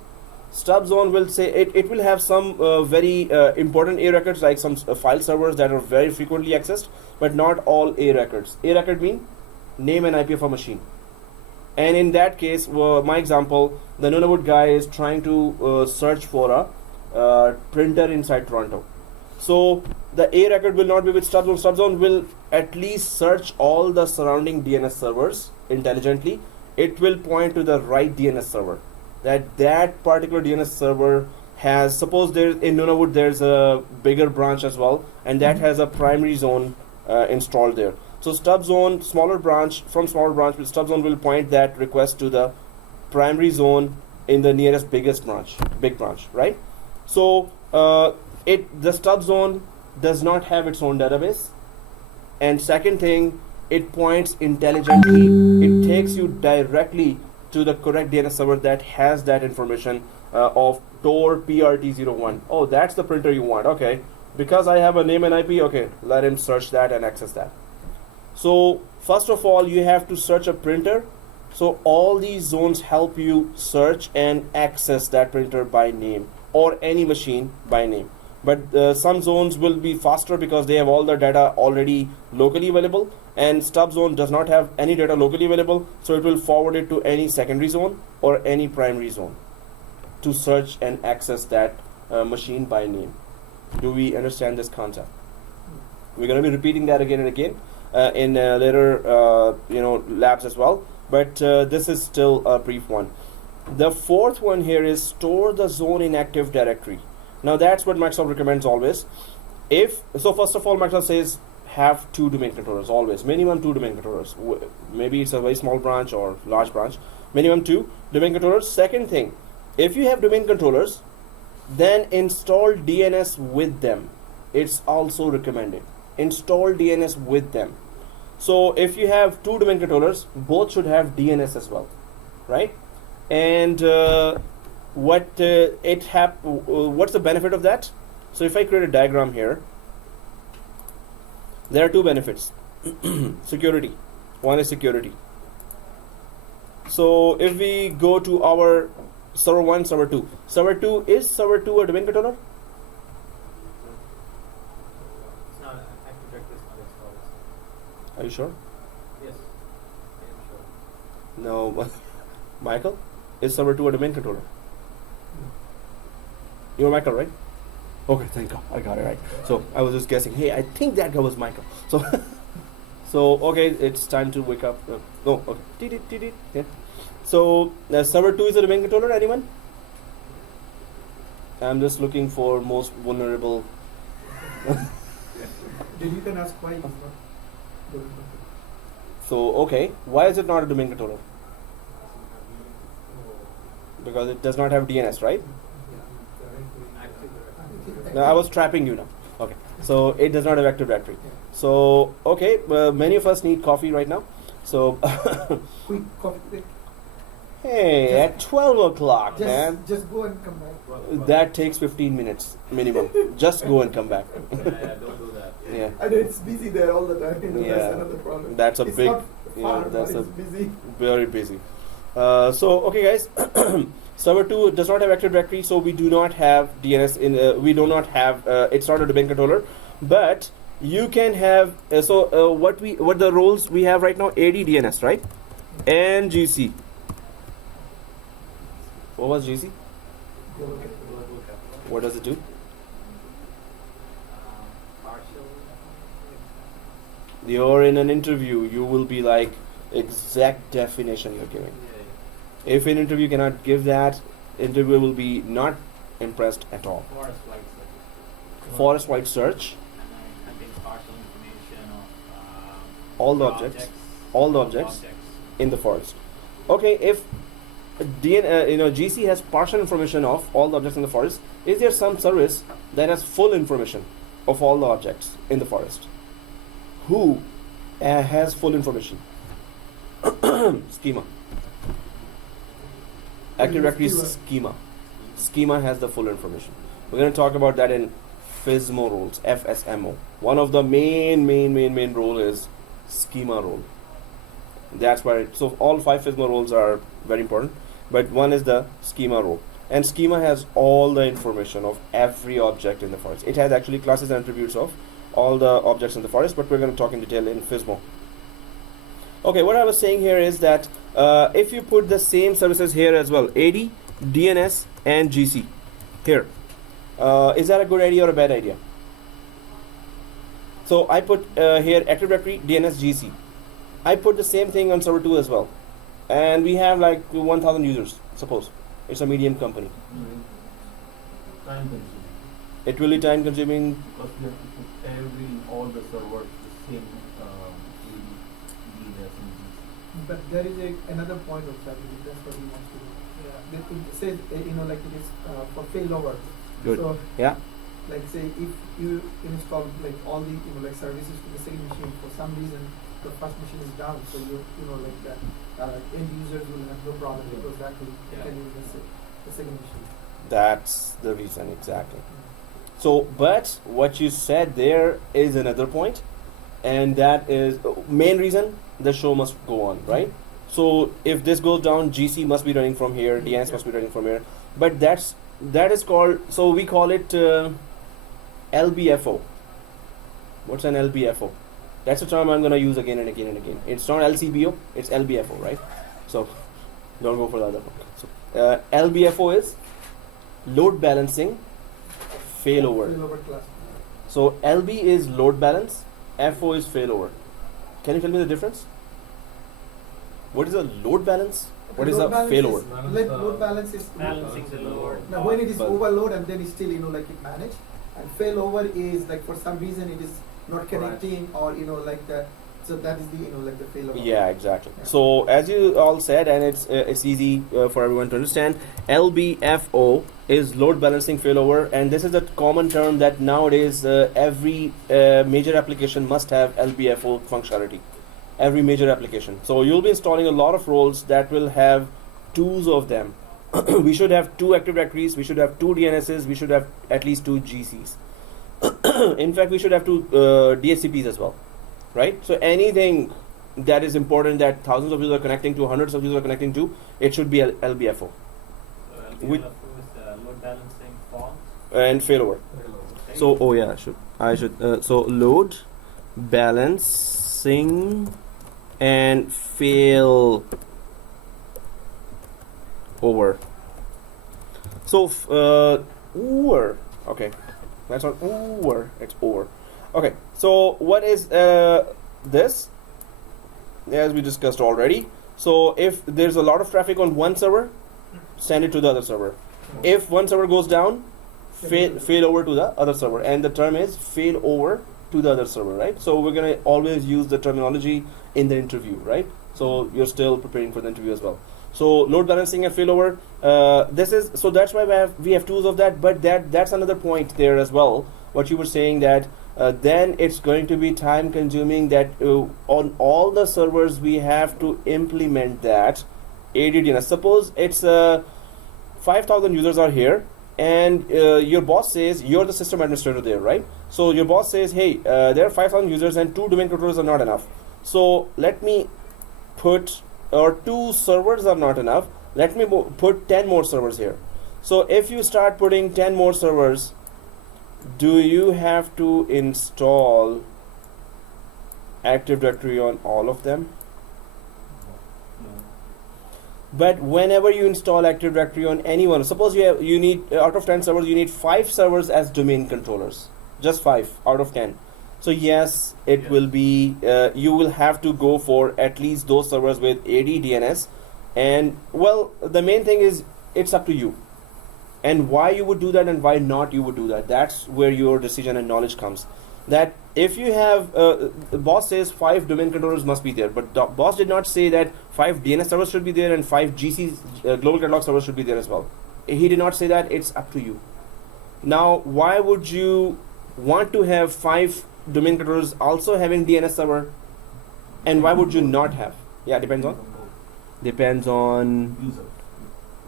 Stub zone will say it will have some very important A records, like some file servers that are very frequently accessed, but not all A records. A record mean name and IP of a machine. And in that case, my example, the Nunavut guy is trying to search for a printer inside Toronto. So the A record will not be with stub zone. Stub zone will at least search all the surrounding DNS servers intelligently. It will point to the right DNS server. That particular DNS server has, suppose there in Nunavut there's a bigger branch as well, and that has a primary zone installed there. So stub zone, smaller branch, from smaller branch, stub zone will point that request to the primary zone in the nearest big branch, right? So the stub zone does not have its own database, and second thing, it points intelligently. It takes you directly to the correct DNS server that has that information of Tor PRT01. Oh, that's the printer you want. Okay, because I have a name and IP. Okay, let him search that and access that. So first of all, you have to search a printer. So all these zones help you search and access that printer by name, or any machine by name. But some zones will be faster because they have all the data already locally available, and stub zone does not have any data locally available, so it will forward it to any secondary zone or any primary zone to search and access that machine by name. Do we understand this concept? We're going to be repeating that again and again in later labs as well, but this is still a brief one. The fourth one here is store the zone in Active Directory. Now that's what Microsoft recommends always. So first of all, Microsoft says have 2 domain controllers always, minimum 2 domain controllers. Maybe it's a very small branch or large branch, minimum 2 domain controllers. Second thing, if you have domain controllers, then install DNS with them. It's also recommended. Install DNS with them. So if you have 2 domain controllers, both should have DNS as well, right? And what's the benefit of that? So if I create a diagram here, there are 2 benefits. Security. One is security. So if we go to our server 1, server 2. Is server 2 a domain controller? It's not Active Directory is not installed. Are you sure? Yes, I am sure. No. Michael, is server 2 a domain controller? You're Michael, right? Okay, thank God, I got it right. So I was just guessing. Hey, I think that guy was Michael. So, okay, it's time to wake up. No, okay. Yeah. So server 2 is a domain controller. Anyone? I'm just looking for most vulnerable. Then you can ask why it's not domain controller. So okay, why is it not a domain controller? Because it does not have DNS, right? No, I was trapping you now. Okay, so it does not have Active Directory. So okay, many of us need coffee right now. So Quick coffee break. hey, at 12 o'clock, man. Just go and come back. That takes 15 minutes minimum. Just go and come back. Yeah, don't do that. Yeah, I know it's busy there all the time. Yeah. That's another problem. that's a It's big, not far, but that's a it's busy. very busy. So okay, guys. Server 2 does not have Active Directory, so we do not have DNS in. We do not have. It's not a domain controller, but you can have. What the roles we have right now? AD DNS, right? And GC. What was GC? What does it do? Partial. You're in an interview. You will be like exact definition you're giving. If an interview cannot give that, interviewer will be not impressed at all. Forest-wide search. And then contains partial information of All the objects in the forest. Okay, if GC has partial information of all the objects in the forest, is there some service that has full information? of all the objects in the forest. Who has full information? Schema. Active Directory schema. Schema has the full information. We're going to talk about that in FSMO roles, FSMO. One of the main role is schema role. That's why. So all 5 FSMO roles are very important, but one is the schema role. And schema has all the information of every object in the forest. It has actually classes and attributes of all the objects in the forest, but we're going to talk in detail in FSMO. Okay, what I was saying here is that if you put the same services here as well, AD, DNS, and GC here, is that a good idea or a bad idea? So I put here Active Directory, DNS, GC. I put the same thing on server 2 as well. And we have like 1,000 users, suppose. It's a medium company. Time consuming. It will be time consuming. Because we have to put all the servers the same DNS and GC. But there is another point of that. That's what we want to do. It says, like it is for failover. Good. So, Yeah. like say if you install like all the like services to the second machine, for some reason the first machine is down, so like that end users will have no problem because that will can use the second machine. That's the reason, exactly. So, but what you said there is another point, and that is main reason the show must go on, right? So if this goes down, GC must be running from here, DNS must be running from here. But that is called, so we call it LBFO. What's an LBFO? That's a term I'm going to use again and again and again. It's not LCBO, it's LBFO, right? So don't go for the other one. So LBFO is load balancing failover. Failover class. So LB is load balance, FO is failover. Can you tell me the difference? What is a load balance? What is a failover? Load balance is Balancing the load. now when it is But- overload and then it's still like it managed, and failover is like for some reason it is not connecting or like that. So that is the like the failover. Yeah, exactly. Yeah. So as you all said, and it's easy for everyone to understand, LBFO is load balancing failover, and this is a common term that nowadays every major application must have LBFO functionality. Every major application. So you'll be installing a lot of roles that will have 2s of them. We should have 2 Active Directories, we should have 2 DNSs, we should have at least 2 GCs. In fact, we should have 2 DHCPs as well, right? So anything that is important that thousands of users are connecting to, hundreds of users are connecting to, it should be LBFO. With- LBFO is load balancing font. And failover. Okay. So, oh yeah, I should. So load balancing and fail over. So over. Okay, that's not over. It's over. Okay. So what is this? As we discussed already. So if there's a lot of traffic on one server, send it to the other server. If one server goes down, fail over to the other server, and the term is fail over to the other server, right? So we're gonna always use the terminology in the interview, right? So you're still preparing for the interview as well. So load balancing and failover. That's why we have tools of that. But that's another point there as well. What you were saying that then it's going to be time consuming. That on all the servers we have to implement that ADDNS. Suppose it's 5,000 users are here, and your boss says you're the system administrator there, right? So your boss says, hey, there are 5,000 users and 2 domain controllers are not enough. So let me put, or 2 servers are not enough. Let me put 10 more servers here. So if you start putting 10 more servers, do you have to install Active Directory on all of them? But whenever you install Active Directory on anyone, suppose you need out of 10 servers, you need 5 servers as domain controllers, just 5 out of 10. So yes, it will be you will have to go for at least those servers with AD DNS, and well, the main thing is it's up to you, and why you would do that and why not you would do that. That's where your decision and knowledge comes. That if you have the boss says 5 domain controllers must be there, but the boss did not say that 5 DNS servers should be there and 5 GC global catalog servers should be there as well. He did not say that. It's up to you. Now, why would you want to have 5 domain controllers also having DNS server? And why would you not have? Yeah, depends on User.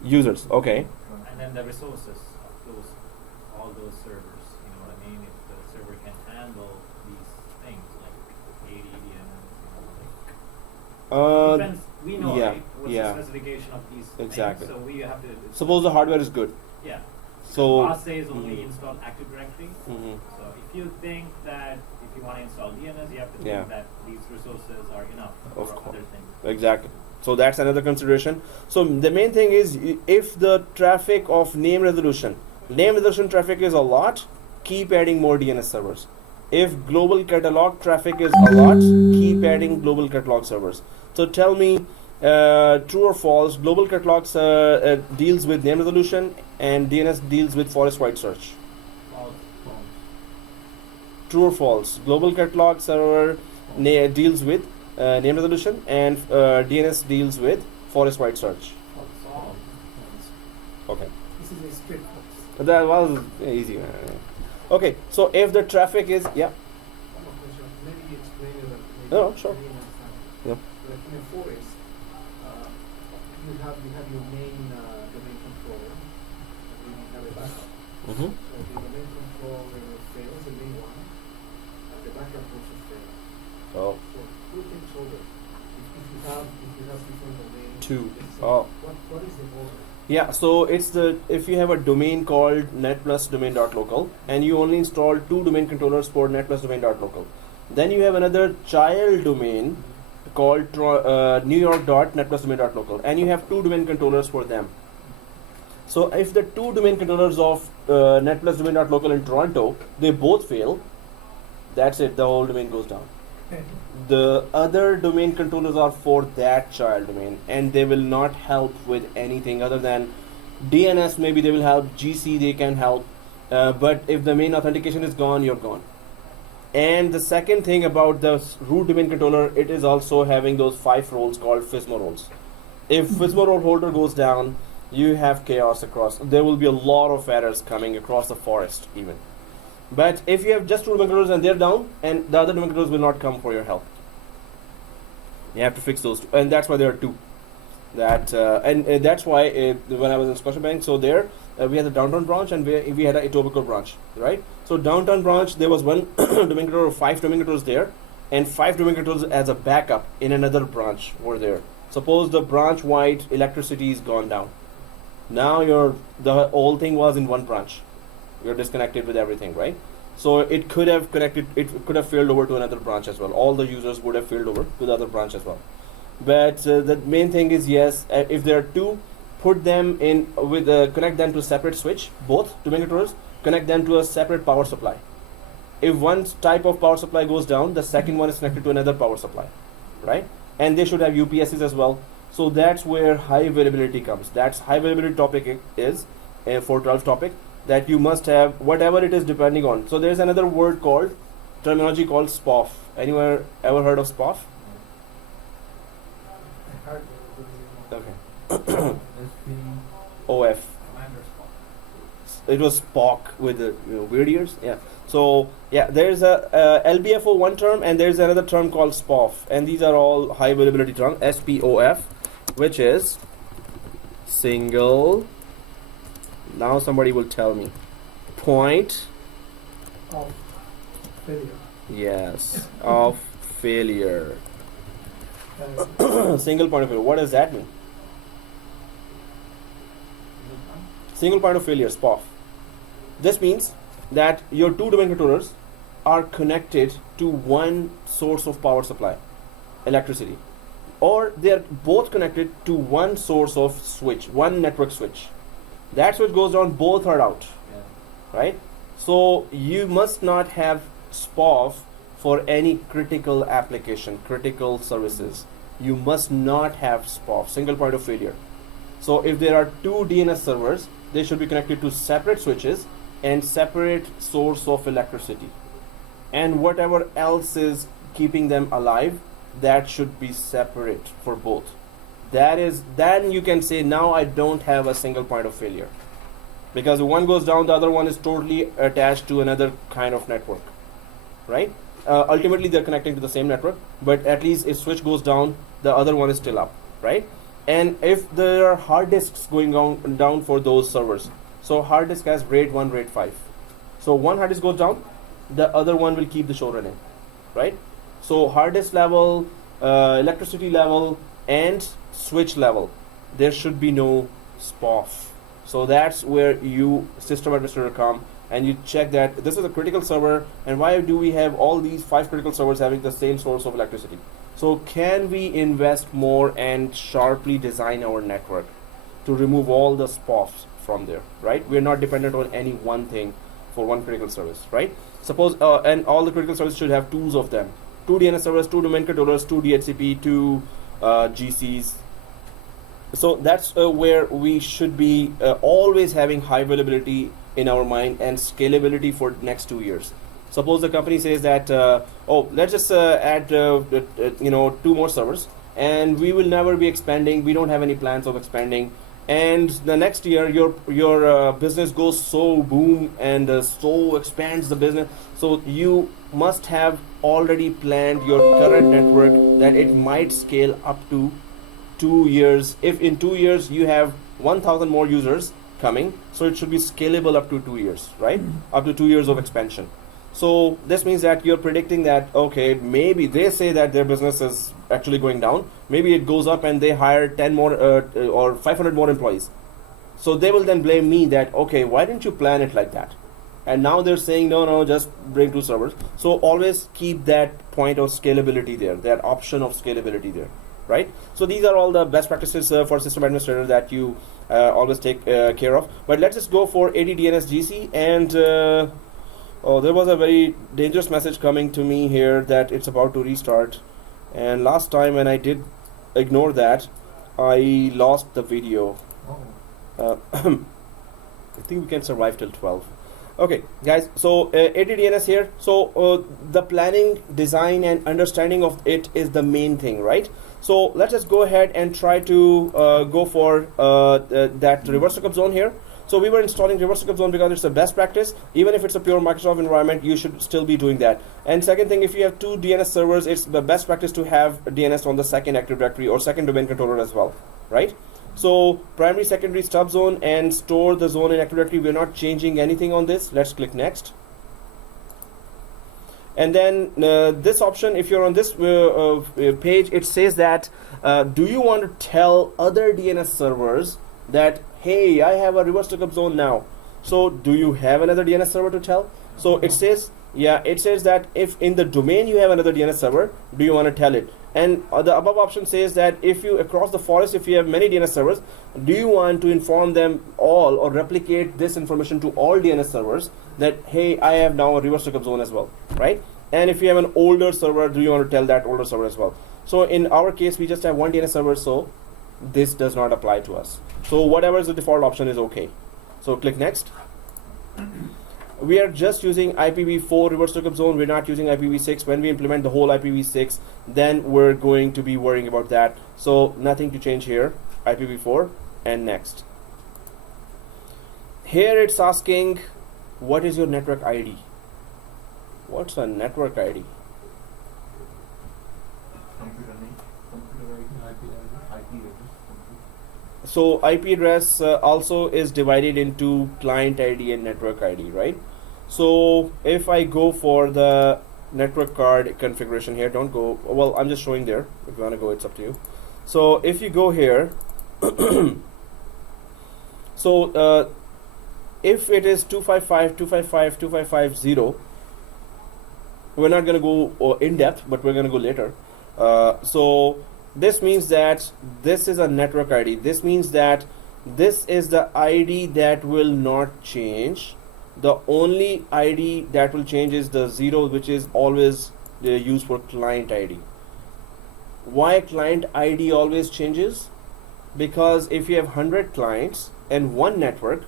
users. Okay. And then the resources of all those servers, you know what I mean? If the server can handle these things like 80 DNS, depends, we know, yeah, right? What's yeah. the specification of these Exactly. things, so we have to, Suppose the hardware is good. yeah. So Boss says only install Active Directory. Mhm. So if you think that if you want to install DNS, you have to Yeah. think that these resources are enough Of for course. other things. Exactly. So that's another consideration. So the main thing is, if the traffic of name resolution traffic is a lot, keep adding more DNS servers. If global catalog traffic is a lot, keep adding global catalog servers. So tell me, true or false, global catalogs deals with name resolution and DNS deals with forest-wide search. False. True or false, global catalog server deals with name resolution and DNS deals with forest-wide search. False. Okay. This is a straight false. That was easy. Okay, so if the traffic is, yeah, One more question. Maybe explain it. Maybe No, sure. I didn't understand. Yep. Like in a forest, you have your main domain controller. And you have a backup. mm-hmm. So the domain controller fails, the main one, and the backup also fails. Oh, So who takes over? If you have different domains. Two. it's, Oh. What is the order? Yeah, so it's if you have a domain called netplusdomain.local and you only install 2 domain controllers for netplusdomain.local, then you have another child domain called newyork.netplusdomain.local and you have 2 domain controllers for them. So if the 2 domain controllers of netplusdomain.local in Toronto, they both fail, that's it, the whole domain goes down. The other domain controllers are for that child domain and they will not help with anything other than DNS. Maybe they will help, GC they can help, but if the main authentication is gone, you're gone. And the second thing about the root domain controller, it is also having those 5 roles called FSMO roles. If FSMO role holder goes down, you have chaos across. There will be a lot of errors coming across the forest even. But if you have just 2 domain controllers and they're down, and the other domain controllers will not come for your help. You have to fix those 2, and that's why there are 2. And that's why when I was in Scotiabank, so there we had the downtown branch and we had a Etobicoke branch, right? So downtown branch, there was one domain controller, 5 domain controllers there, and 5 domain controllers as a backup in another branch were there. Suppose the branch-wide electricity is gone down. Now the whole thing was in one branch. You're disconnected with everything, right? So it could have connected, it could have failed over to another branch as well. All the users would have failed over to the other branch as well. But the main thing is, yes, if there are 2, put them in with connect them to a separate switch, both domain controllers, connect them to a separate power supply. If one type of power supply goes down, the second one is connected to another power supply, right? And they should have UPSs as well. So that's where high availability comes. That's high availability topic is a 412 topic, that you must have whatever it is depending on. So there's another word called, terminology called SPOF. Anyone ever heard of SPOF? I heard Okay. SP OF. commander spot. It was Spock with the weird ears. Yeah. So yeah, there's a LBFO one term and there's another term called SPOF, and these are all high availability terms. SPOF, which is single. Now somebody will tell me. Point. of failure. Yes. Of failure. Uh, Single point of failure. What does that mean? Single point of failure, SPOF. This means that your 2 domain controllers are connected to one source of power supply, electricity, or they are both connected to one source of switch, one network switch. That switch goes down, both are out, right? So you must not have SPOF for any critical application, critical services. You must not have SPOF, single point of failure. So if there are 2 DNS servers, they should be connected to separate switches and separate source of electricity. And whatever else is keeping them alive, that should be separate for both. That is, then you can say, now I don't have a single point of failure. because if one goes down, the other one is totally attached to another kind of network, right? Ultimately, they're connecting to the same network, but at least if switch goes down, the other one is still up, right? And if there are hard disks going down for those servers, so hard disk has RAID 1, RAID 5. So one hard disk goes down, the other one will keep the show running, right? So hard disk level, electricity level, and switch level, there should be no SPOF. So that's where you, system administrator, come and you check that this is a critical server, and why do we have all these 5 critical servers having the same source of electricity? So can we invest more and sharply design our network to remove all the SPOFs from there, right? We're not dependent on any one thing for one critical service, right? Suppose, and all the critical services should have 2 of them. 2 DNS servers, 2 domain controllers, 2 DHCP, 2 GCs. So that's where we should be always having high availability in our mind and scalability for next 2 years. Suppose the company says that, oh, let's just add 2 more servers, and we will never be expanding. We don't have any plans of expanding. And the next year, your business goes so boom and so expands the business. So you must have already planned your current network that it might scale up to 2 years. If in 2 years you have 1,000 more users coming, so it should be scalable up to 2 years, right? Up to 2 years of expansion. So this means that you're predicting that, okay, maybe they say that their business is actually going down. Maybe it goes up and they hire 10 more or 500 more employees. So they will then blame me that, okay, why didn't you plan it like that? And now they're saying, no, just bring 2 servers. So always keep that point of scalability there, that option of scalability there, right? So these are all the best practices for system administrator that you always take care of. But let's just go for 80 DNS GC and oh, there was a very dangerous message coming to me here that it's about to restart. And last time when I did ignore that, I lost the video. Oh. I think we can survive till 12. Okay, guys, so 80 DNS here. So the planning, design, and understanding of it is the main thing, right? So let's just go ahead and try to go for that reverse lookup zone here. So we were installing reverse lookup zone because it's the best practice. Even if it's a pure Microsoft environment, you should still be doing that. And second thing, if you have 2 DNS servers, it's the best practice to have DNS on the second Active Directory or second domain controller as well, right? So primary, secondary, stub zone, and store the zone in Active Directory. We're not changing anything on this. Let's click next. And then this option, if you're on this page, it says that do you want to tell other DNS servers that, hey, I have a reverse lookup zone now. So do you have another DNS server to tell? So it says, yeah, it says that if in the domain you have another DNS server, do you want to tell it? And the above option says that if you across the forest, if you have many DNS servers, do you want to inform them all or replicate this information to all DNS servers that, hey, I have now a reverse lookup zone as well, right? And if you have an older server, do you want to tell that older server as well? So in our case, we just have 1 DNS server, so this does not apply to us. So whatever is the default option is okay. So click next. We are just using IPv4 reverse lookup zone. We're not using IPv6. When we implement the whole IPv6, then we're going to be worrying about that. So nothing to change here. IPv4 and next. Here it's asking, what is your network ID? What's a network ID? Computer name, computer ID, IP address. So IP address also is divided into client ID and network ID, right? So if I go for the network card configuration here, don't go, well, I'm just showing there. If you want to go, it's up to you. So if you go here, so if it is 255.255.255.0, we're not going to go in depth, but we're going to go later. So this means that this is a network ID. This means that this is the ID that will not change. The only ID that will change is the 0, which is always used for client ID. Why client ID always changes? Because if you have 100 clients and one network,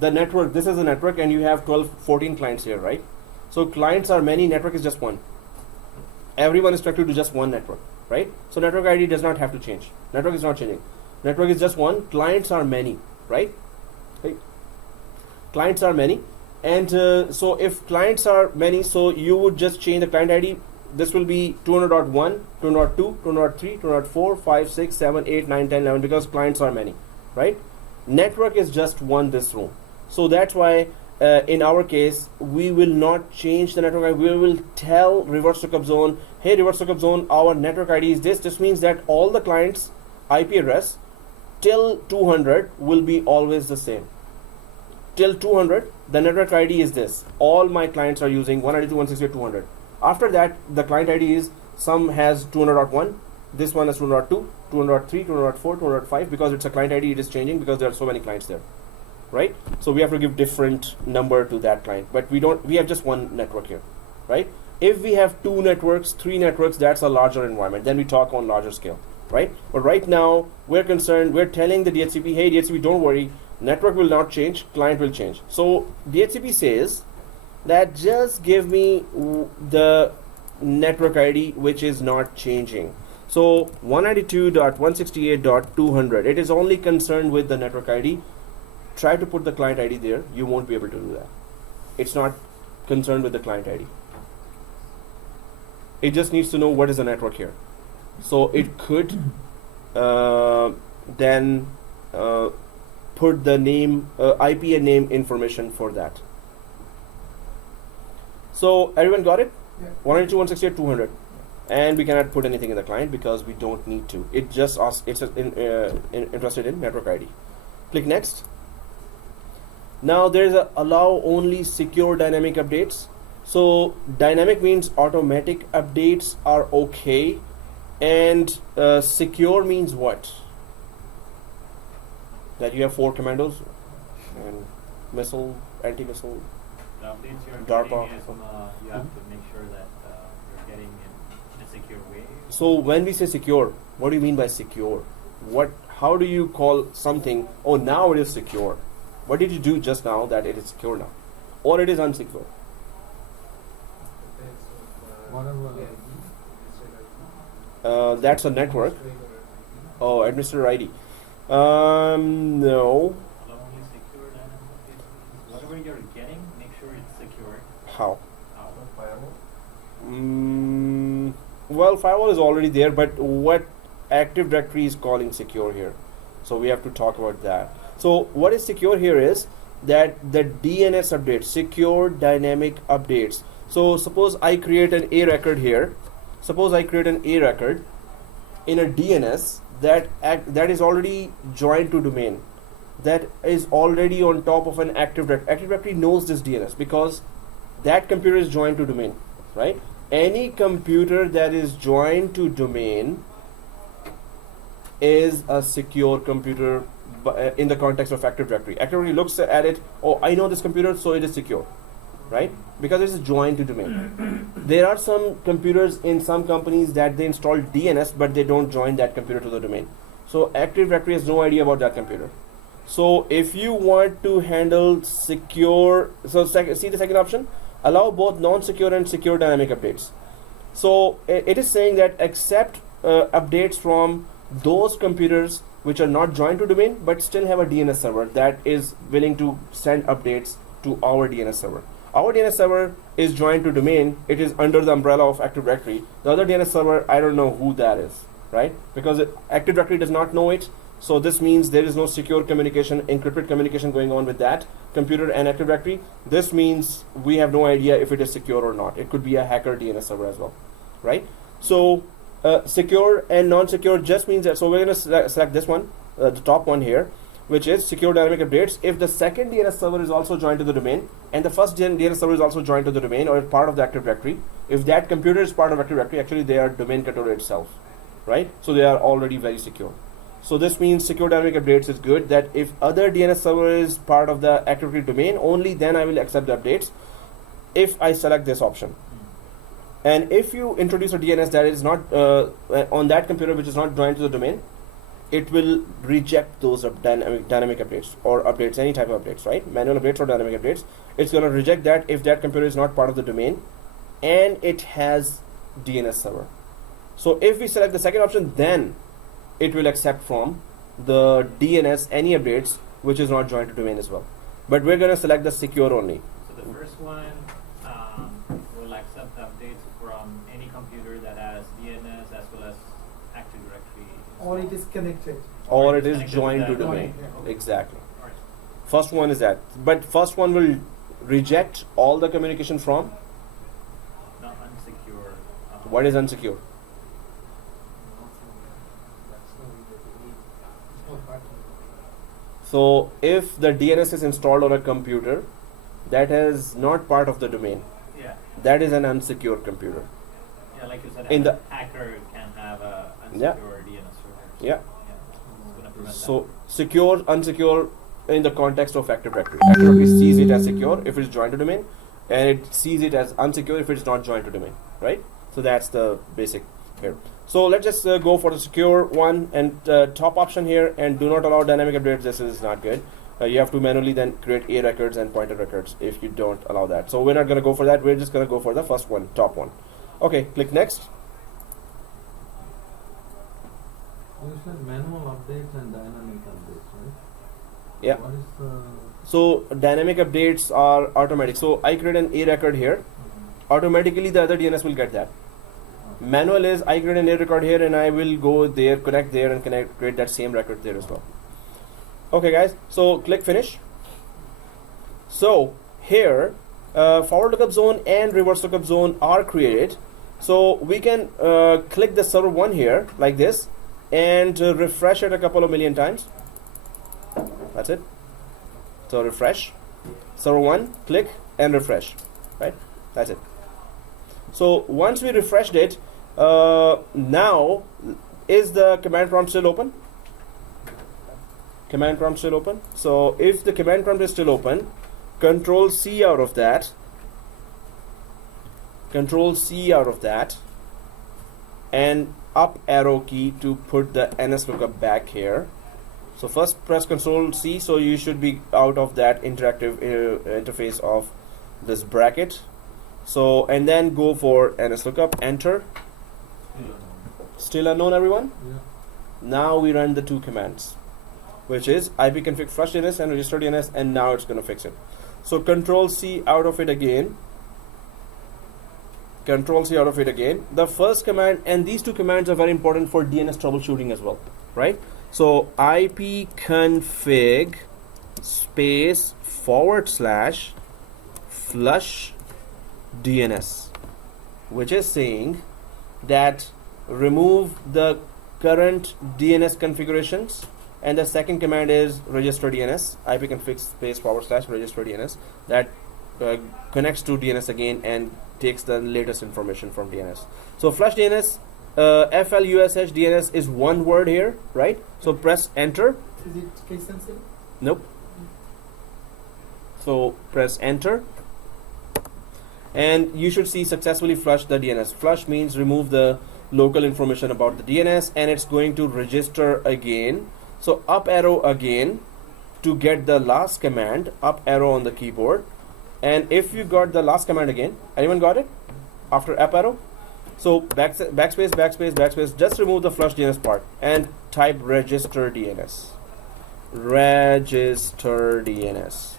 the network, this is a network, and you have 14 clients here, right? So clients are many, network is just one. Everyone is connected to just one network, right? So network ID does not have to change. Network is not changing. Network is just one, clients are many, right? clients are many, and so if clients are many, so you would just change the client ID. This will be 200.1, 200.2, 200.3, 200.4, 5, 6, 7, 8, 9, 10, 11, because clients are many, right? Network is just one this room. So that's why in our case, we will not change the network ID. We will tell reverse lookup zone, hey, reverse lookup zone, our network ID is this. This means that all the clients' IP address till 200 will be always the same. Till 200, the network ID is this. All my clients are using 192.168.200. After that, the client ID is, some has 200.1, this one is 200.2, 200.3, 200.4, 200.5, because it's a client ID, it is changing because there are so many clients there, right? So we have to give different number to that client, but we have just one network here, right? If we have 2 networks, 3 networks, that's a larger environment. Then we talk on larger scale, right? But right now, we're telling the DHCP, hey, DHCP, don't worry, network will not change, client will change. So DHCP says that just give me the network ID which is not changing. So 192.168.200, it is only concerned with the network ID. Try to put the client ID there, you won't be able to do that. It's not concerned with the client ID. It just needs to know what is the network here. So it could then put the name, IP and name information for that. So everyone got it? Yeah. 192.168.200, and we cannot put anything in the client because we don't need to. It just asks, it's interested in network ID. Click next. Now there is a allow only secure dynamic updates. So dynamic means automatic updates are okay, and secure means what? That you have 4 commandos and missile, anti-missile. The updates you're DARPA. getting is, you have to make sure that you're getting in a secure way. So when we say secure, what do you mean by secure? How do you call something, oh, now it is secure? What did you do just now that it is secure now? Or it is unsecure? That's a network. Oh, administrator ID. No. Allow only secure dynamic updates. Whatever you're getting, make sure it's secure. How? How? Firewall? Well, firewall is already there, but what Active Directory is calling secure here? So we have to talk about that. So what is secure here is that the DNS updates, secure dynamic updates. So suppose I create an A record here. Suppose I create an A record in a DNS that is already joined to domain, that is already on top of an Active Directory. Active Directory knows this DNS because that computer is joined to domain, right? Any computer that is joined to domain is a secure computer in the context of Active Directory. Active Directory looks at it, oh, I know this computer, so it is secure, right? Because it is joined to domain. There are some computers in some companies that they install DNS, but they don't join that computer to the domain. So Active Directory has no idea about that computer. So if you want to handle secure, so see the second option, allow both non-secure and secure dynamic updates. So it is saying that accept updates from those computers which are not joined to domain but still have a DNS server that is willing to send updates to our DNS server. Our DNS server is joined to domain. It is under the umbrella of Active Directory. The other DNS server, I don't know who that is, right? Because Active Directory does not know it. So this means there is no secure communication, encrypted communication going on with that computer and Active Directory. This means we have no idea if it is secure or not. It could be a hacker DNS server as well, right? So secure and non-secure just means that. So we're going to select this one, the top one here, which is secure dynamic updates. If the second DNS server is also joined to the domain and the first DNS server is also joined to the domain or part of the Active Directory, if that computer is part of Active Directory, actually they are domain controller itself, right? So they are already very secure. So this means secure dynamic updates is good, that if other DNS server is part of the Active Directory domain, only then I will accept the updates if I select this option. And if you introduce a DNS that is not on that computer which is not joined to the domain, it will reject those dynamic updates or updates, any type of updates, right? Manual updates or dynamic updates. It's going to reject that if that computer is not part of the domain and it has DNS server. So if we select the second option, then it will accept from the DNS any updates which is not joined to domain as well. but we're going to select the secure only. So the first one will accept updates from any computer that has DNS as well as Active Directory. Or it is connected. Or it is Connected joined to with that. domain. Yeah. Exactly. Alright. First one is that. But first one will reject all the communication from. Not unsecure. What is unsecure? So if the DNS is installed on a computer that is not part of the domain, Yeah. that is an unsecure computer. Yeah, like you said, In a the- hacker can have a Yeah. unsecure DNS server. Yeah. Yeah. It's gonna prevent So secure, unsecure in the context of Active Directory. Active Directory sees it as secure if it's joined to domain, and it sees it as unsecure if it's not joined to domain, right? So that's the basic here. So let's just go for the secure one, and top option here, and do not allow dynamic updates. This is not good. You have to manually then create A records and pointer records if you don't allow that. So we're not going to go for that. We're just going to go for the first one, top one. Okay, click next. You said manual updates and dynamic updates, right? Yeah. What is the... So dynamic updates are automatic. So I create an A record here. Automatically the other DNS will get that. Manual is I create an A record here and I will go there, connect there, and create that same record there as well. Okay guys, so click finish. So here forward lookup zone and reverse lookup zone are created. So we can click the server 1 here like this and refresh it a couple of million times. That's it. So refresh server 1, click and refresh, right? That's it. So once we refreshed it, now is the command prompt still open? Command prompt still open. So if the command prompt is still open, Control C out of that, Control C out of that, and up arrow key to put the NS lookup back here. So first press Control C, so you should be out of that interactive interface of this bracket. So and then go for NS lookup, enter. Still unknown, everyone? Yeah. Now we run the two commands, which is ipconfig flush DNS and register DNS, and now it's going to fix it. So Control C out of it again. Control C out of it again. The first command, and these two commands are very important for DNS troubleshooting as well, right? So ipconfig space / flush DNS, which is saying that remove the current DNS configurations, and the second command is register DNS, ipconfig space / register DNS, that connects to DNS again and takes the latest information from DNS. So flush DNS, FLUSH DNS is one word here, right? So press enter. Is it case sensitive? Nope. So press enter, and you should see successfully flush the DNS. Flush means remove the local information about the DNS, and it's going to register again. So up arrow again to get the last command, up arrow on the keyboard. And if you got the last command again, anyone got it? After up arrow? So backspace, just remove the flush DNS part and type register DNS. Register DNS.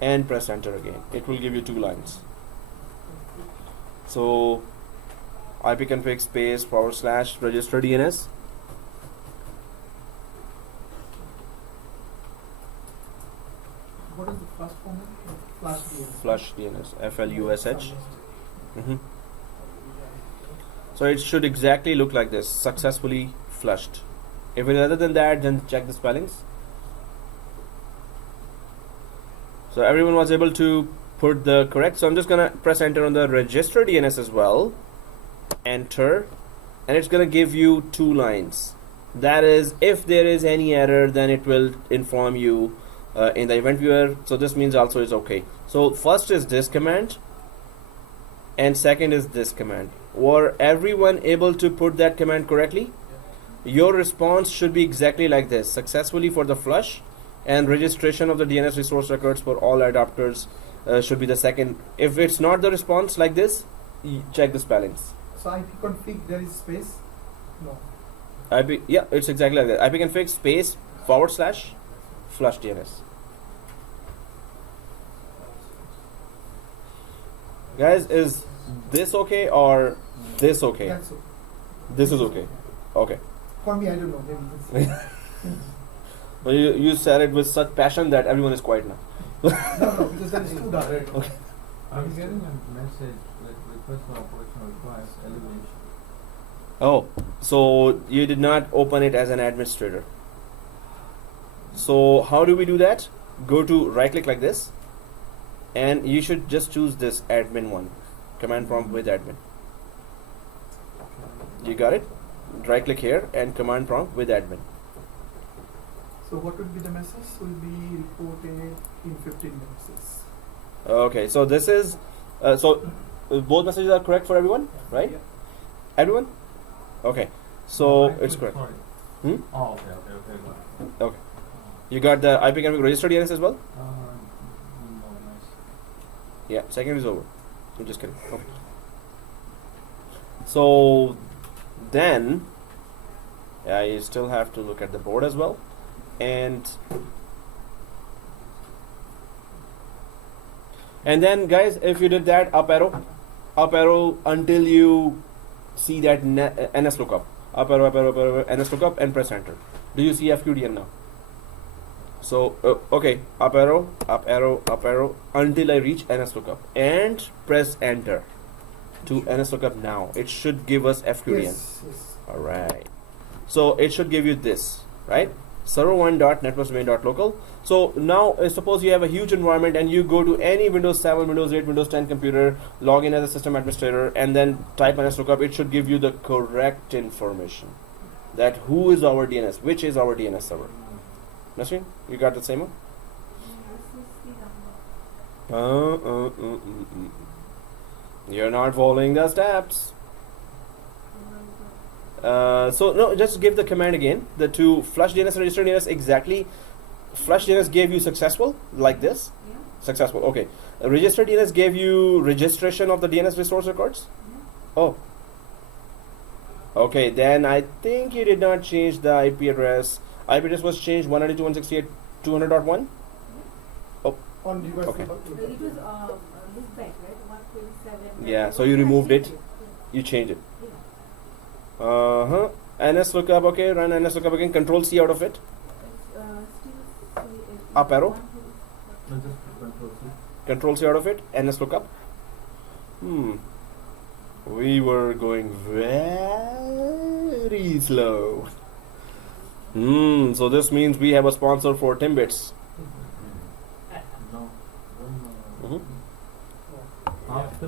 And press enter again. It will give you 2 lines. So ipconfig space / register DNS. What is the first command? Flush DNS. Flush DNS. FLUSH. So it should exactly look like this. Successfully flushed. If it is other than that, then check the spellings. So everyone was able to put the correct. So I'm just gonna press enter on the register DNS as well. Enter, and it's gonna give you 2 lines. That is, if there is any error, then it will inform you in the event viewer. So this means also is okay. So first is this command, and second is this command. Were everyone able to put that command correctly? Your response should be exactly like this: successfully for the flush, and registration of the DNS resource records for all adapters should be the second. If it's not the response like this, check the spellings. So ipconfig, there is space? No. Yeah, it's exactly like that. ipconfig space / flush DNS. Guys, is this okay or this okay? That's okay. This is okay. Okay. For me, I don't know. Maybe it's Well, you said it with such passion that everyone is quiet now. no, because that is too dark. Okay. I'm getting a message that request for operation requires elevation. Oh, so you did not open it as an administrator. So how do we do that? Go to right click like this, and you should just choose this admin one, command prompt with admin. You got it? Right click here and command prompt with admin. So what would be the message? Will be reported in 15 minutes. Okay, so this is both messages are correct for everyone, right? Yeah. Everyone? Okay, so No, it's actually, correct. sorry. Hmm? Oh, okay, got it. Okay, you got the IP config registered DNS as well? No, nice. Yeah, second is over. I'm just kidding. Okay. So then, yeah, you still have to look at the board as well, and then guys, if you did that up arrow until you see that NS lookup, up arrow, NS lookup, and press enter. Do you see FQDN now? So okay, up arrow until I reach NS lookup and press enter to NS lookup now. It should give us FQDN. Yes, yes. All right. So it should give you this, right? server1.networkdomain.local. So now suppose you have a huge environment and you go to any Windows 7, Windows 8, Windows 10 computer, log in as a system administrator, and then type NS lookup. It should give you the correct information. That who is our DNS, which is our DNS server. Nasreen, you got the same one? You're not following the steps. So no, just give the command again. The to flush DNS and register DNS exactly. Flush DNS gave you successful like this. Yeah. Successful. Okay. Register DNS gave you registration of the DNS resource records. Oh. Okay, then I think you did not change the IP address. IP address was changed 192.168.200.1. On reverse Okay. It was look back, right? 127. Yeah, so you removed it. You changed it. NS lookup. Okay, run NS lookup again. Control C out of it. Up arrow. No, just control C. Control C out of it. NS lookup. We were going very slow. So this means we have a sponsor for Timbits. No. Mhm. After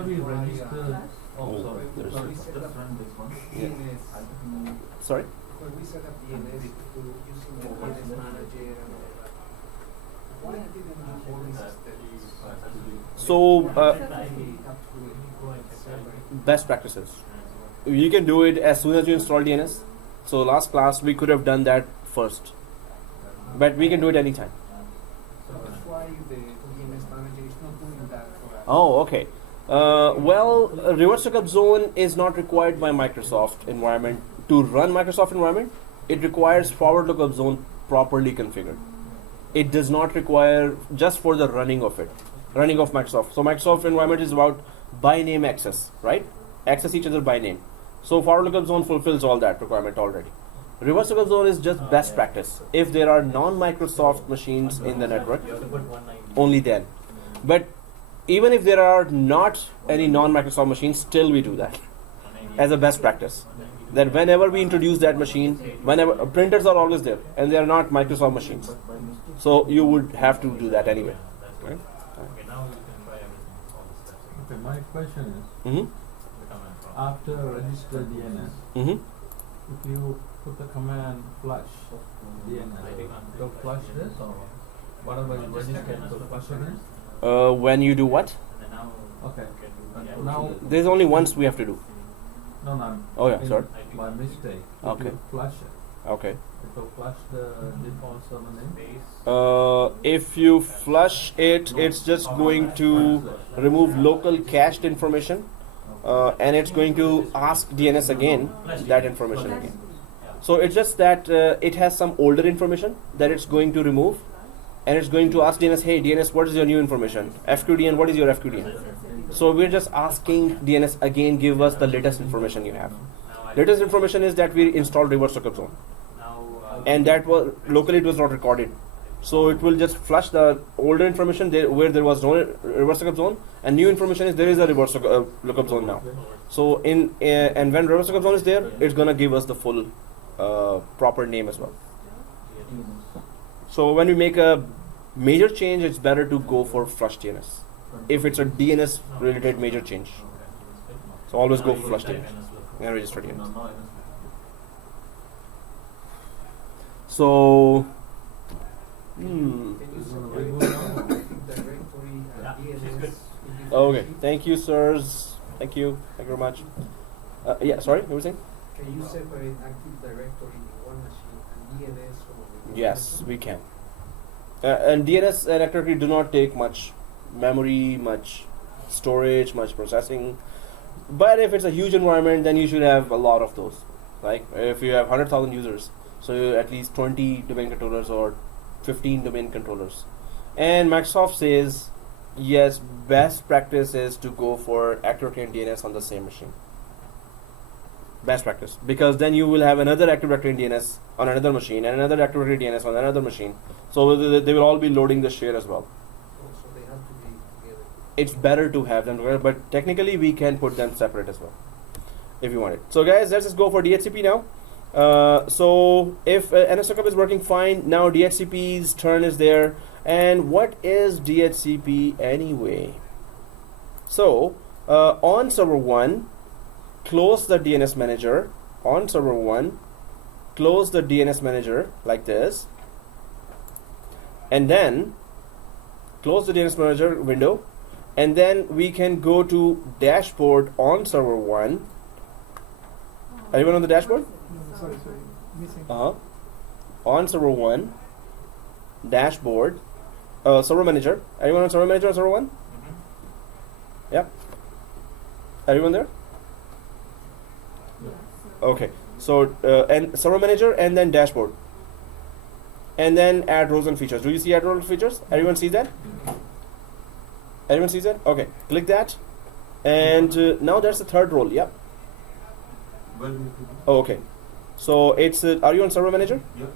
we register. Oh, sorry. There's- Just run this one. Yeah. Sorry. When we set up DNS to using the DNS manager and all that, why didn't you all these steps? So Have to do it best practices. You can do it as soon as you install DNS. So last class we could have done that first, but we can do it anytime. So that's why the DNS manager is not doing that for us. Oh, okay. Reverse lookup zone is not required by Microsoft environment to run Microsoft environment. It requires forward lookup zone properly configured. It does not require just for the running of it, running of Microsoft. So Microsoft environment is about by name access, right? Access each other by name. So forward lookup zone fulfills all that requirement already. Reverse lookup zone is just best practice. If there are non-Microsoft machines in the network, You have to put 190. only then. But even if there are not any non-Microsoft machines, still we do that as a best practice. That whenever we introduce that machine, whenever printers are always there and they are not Microsoft machines, so you would have to do that anyway. Right? Okay, now we can try everything, all the steps. Okay, my question is, Mm-hmm. The command prompt. after register DNS, Mm-hmm. if you put the command flush DNS, to flush this or whatever you registered, to flush it? When you do what? And then now Okay. you can do And now, There's only once we have to do. no, no. Oh yeah, in- sorry. By mistake. Okay. If you flush it, Okay. if you flush the default server name, space. If you flush it, it's just going to remove local cached information, and it's going to ask DNS again that information again. So it's just that it has some older information that it's going to remove, and it's going to ask DNS, hey DNS, what is your new information? FQDN, what is your FQDN? So we're just asking DNS again, give us the latest information you have. Latest information is that we installed reverse lookup zone, and that was locally it was not recorded. So it will just flush the older information there where there was no reverse lookup zone, and new information is there is a reverse lookup zone now. So and when reverse lookup zone is there, it's gonna give us the full proper name as well. So when we make a major change, it's better to go for flush DNS. If it's a DNS related major change, so always go for flush DNS and register DNS. So. Okay, thank you, sirs. Thank you very much. Yeah, sorry, what were you saying? Can you separate Active Directory in one machine and DNS from Yes, we can. And DNS directory do not take much memory, much storage, much processing. But if it's a huge environment, then you should have a lot of those. Like if you have 100,000 users, so you at least 20 domain controllers or 15 domain controllers. And Microsoft says, yes, best practice is to go for Active Directory and DNS on the same machine. Best practice, because then you will have another Active Directory and DNS on another machine and another Active Directory DNS on another machine. So they will all be loading the share as well. So they have to be together. It's better to have them together, but technically we can put them separate as well if you want it. So guys, let's just go for DHCP now. So if NS lookup is working fine, now DHCP's turn is there. And what is DHCP anyway? So on server 1, close the DNS manager. On server 1, close the DNS manager like this, and then close the DNS manager window, and then we can go to dashboard on server 1. Anyone on the dashboard? No, sorry, missing. On server 1, dashboard, server manager. Anyone on server manager on server 1? Yep. Everyone there? Okay. So and server manager, and then dashboard, and then add roles and features. Do you see add roles and features? Everyone sees that? Everyone sees that? Okay. Click that, and now there's the third role. Yep. Oh, okay. So it's are you on server manager? Yeah.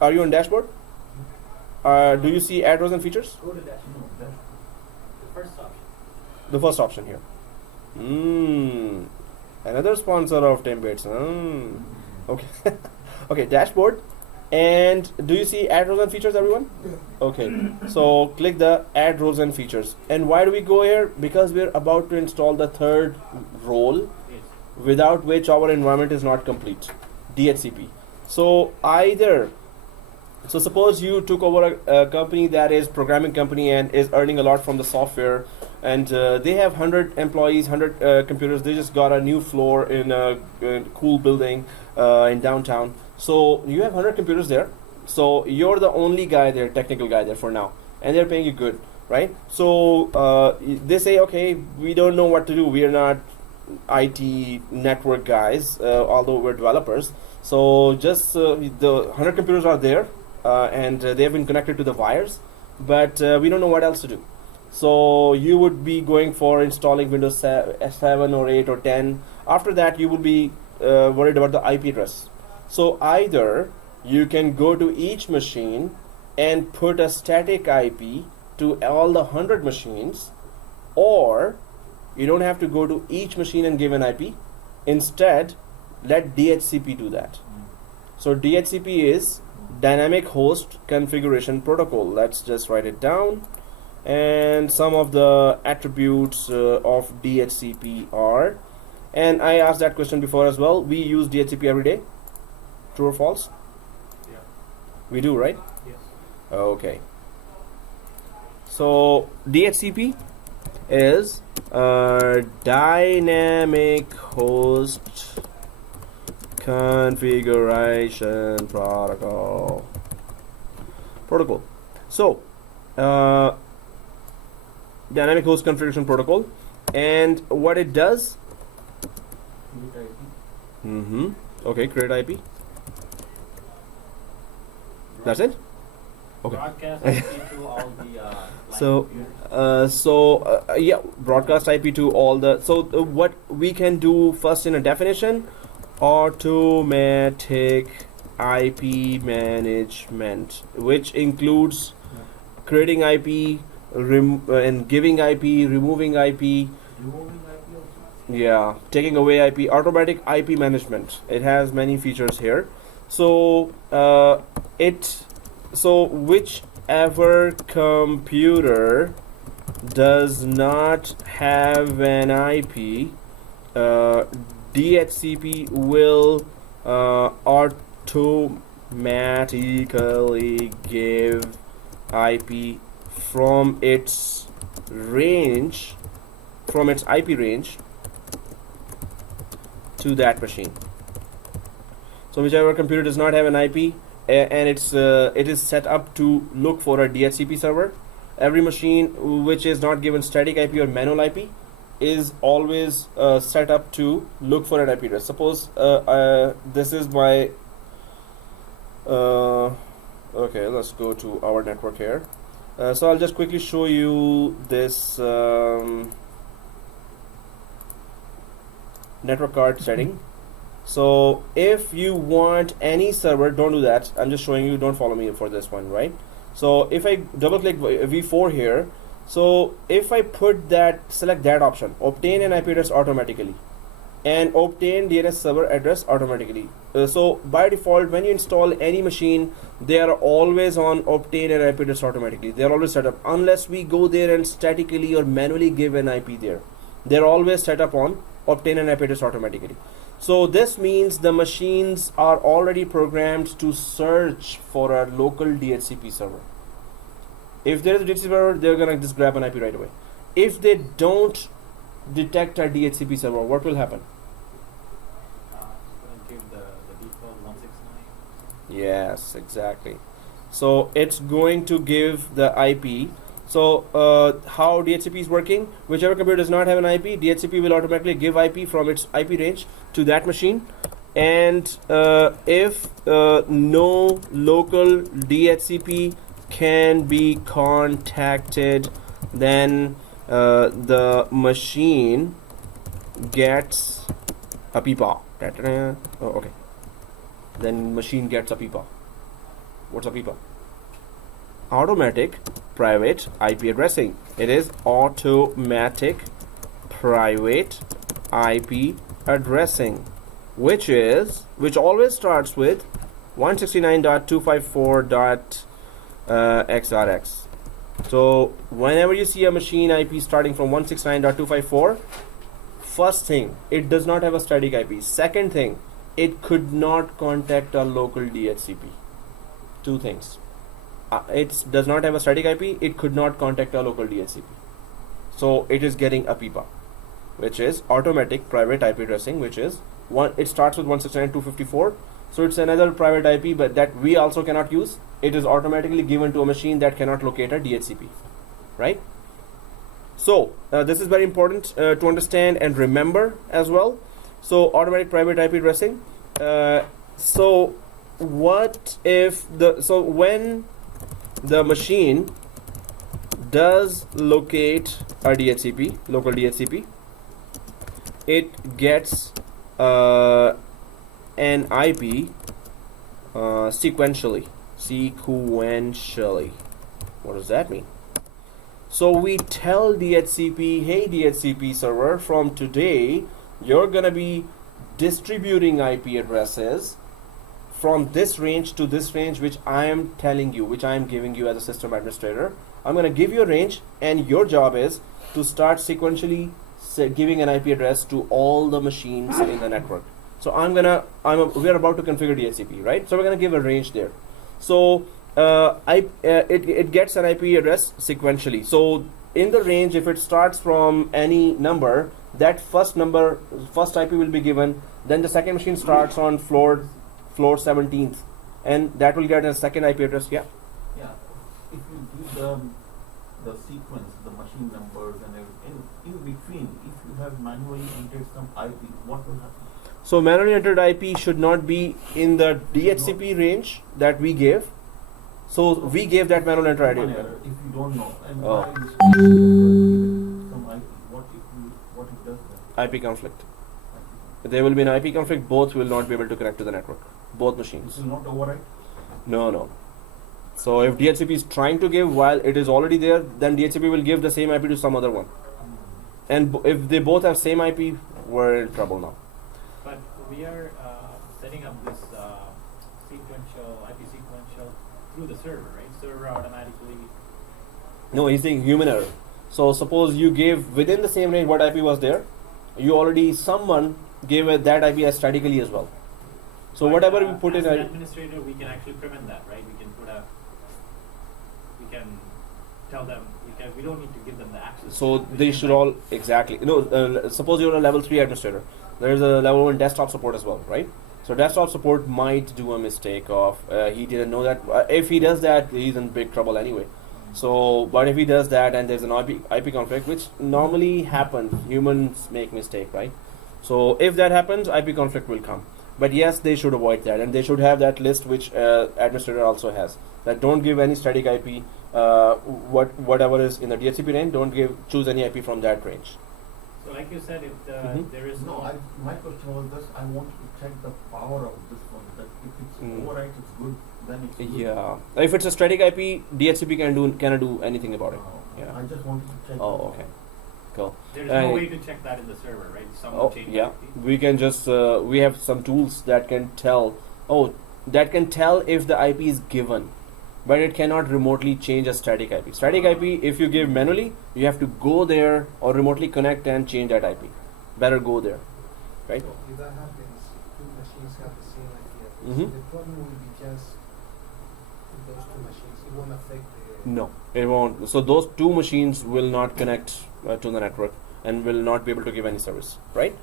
Are you on dashboard? Do you see add roles and features? Go to dashboard. The first option. The first option here. Another sponsor of 10May2017. Okay. Okay, dashboard. And do you see add roles and features, everyone? Yeah. Okay. So click the add roles and features. And why do we go here? Because we're about to install the third role, Yes. without which our environment is not complete. DHCP. So suppose you took over a company that is programming company and is earning a lot from the software, and they have 100 employees, 100 computers. They just got a new floor in a cool building in downtown. So you have 100 computers there. So you're the only guy there, technical guy there for now, and they're paying you good, right? So they say, okay, we don't know what to do. We are not IT network guys, although we're developers. So just the 100 computers are there, and they have been connected to the wires, but we don't know what else to do. So you would be going for installing Windows 7 or 8 or 10. After that, you will be worried about the IP address. So either you can go to each machine and put a static IP to all the 100 machines, or you don't have to go to each machine and give an IP. Instead, let DHCP do that. So DHCP is Dynamic Host Configuration Protocol. Let's just write it down. And some of the attributes of DHCP are, and I asked that question before as well, we use DHCP every day. True or false? Yeah. We do, right? Yes. Okay. So DHCP is Dynamic Host Configuration Protocol. So Dynamic Host Configuration Protocol, and what it does? Okay, create IP. That's it. Okay. Broadcast IP to all the So, computers. yeah, broadcast IP to all the. So what we can do first in a definition, automatic IP management, which includes creating IP, and giving IP, removing IP. Removing IP also? Yeah, taking away IP, automatic IP management. It has many features here. So whichever computer does not have an IP, DHCP will automatically give IP from its range, from its IP range to that machine. So whichever computer does not have an IP, and it is set up to look for a DHCP server, every machine which is not given static IP or manual IP is always set up to look for an IP address. Suppose this is my okay, let's go to our network here. So I'll just quickly show you this network card setting. So if you want any server, don't do that. I'm just showing you, don't follow me for this one, right? So if I double click V4 here, so if I put that, select that option, obtain an IP address automatically and obtain DNS server address automatically. So by default, when you install any machine, they are always on obtain an IP address automatically. They're always set up, unless we go there and statically or manually give an IP there. They're always set up on obtain an IP address automatically. So this means the machines are already programmed to search for a local DHCP server. If there is a DHCP server, they're gonna just grab an IP right away. If they don't detect a DHCP server, what will happen? It's going to give the default 169. Yes, exactly. So it's going to give the IP. So how DHCP is working, whichever computer does not have an IP, DHCP will automatically give IP from its IP range to that machine. And if no local DHCP can be contacted, then the machine gets a PIPA. Oh, okay. Then machine gets a PIPA. What's a PIPA? Automatic private IP addressing. It is automatic private IP addressing, which always starts with 169.254.x.x. So whenever you see a machine IP starting from 169.254, first thing, it does not have a static IP. Second thing, it could not contact a local DHCP. Two things. It does not have a static IP, it could not contact a local DHCP. So it is getting a PIPA, which is automatic private IP addressing, which is it starts with 169.254. So it's another private IP, but that we also cannot use. It is automatically given to a machine that cannot locate a DHCP, right? So this is very important to understand and remember as well. So automatic private IP addressing. So what if when the machine does locate a DHCP, local DHCP, it gets an IP sequentially. What does that mean? So we tell DHCP, hey DHCP server, from today you're gonna be distributing IP addresses from this range to this range, which I am telling you, which I am giving you as a system administrator. I'm going to give you a range, and your job is to start sequentially giving an IP address to all the machines in the network. So we're about to configure DHCP, right? So we're going to give a range there. So it gets an IP address sequentially. So in the range, if it starts from any number, that first IP will be given. Then the second machine starts on floor 17th, and that will get a second IP address. Yeah. Yeah. If you give the sequence, the machine numbers and everything, in between, if you have manually entered some IP, what will happen? So manually entered IP should not be in the DHCP range that we give. So we gave that manual enter ID. Human error if you don't know. And Oh. why this some IP? What it does then? IP conflict. There will be an IP conflict. Both will not be able to connect to the network. Both This machines. will not override. No. So if DHCP is trying to give while it is already there, then DHCP will give the same IP to some other one. And if they both have same IP, we're in trouble now. But we are setting up this IP sequential through the server, right? Server automatically. No, he's saying human error. So suppose you gave within the same range what IP was there, someone gave it that IP as statically as well. So But, whatever we put as in, an administrator, we can actually prevent that, right? We can tell them, we don't need to give them the access. so We they can should like- all exactly. Suppose you're a level 3 administrator. There is a level 1 desktop support as well, right? So desktop support might do a mistake of he didn't know that. If he does that, he's in big trouble anyway. So, but if he does that and there's an IP conflict, which normally happens, humans make mistake, right? So if that happens, IP conflict will come. But yes, they should avoid that, and they should have that list which administrator also has. That don't give any static IP. Whatever is in the DHCP range, don't choose any IP from that range. So like you said, if Mhm. there is No, my question was this: I wanted to check the power of this one. That if it's override, it's good. Then it's good. Yeah, if it's a static IP, DHCP cannot do anything about it. Yeah. I just wanted to check. Oh, the okay. Cool. There's no way to check that in the server, right? Someone Oh, changed yeah. IP. We can just we have some tools that can tell. If the IP is given, but it cannot remotely change a static IP. Static IP, if you give manually, you have to go there or remotely connect and change that IP. Better go there, right? So if that happens, two machines have the same IP address. Mhm. The problem will be just those two machines. It won't affect the. No, it won't. So those two machines will not connect to the network and will not be able to give any service, right?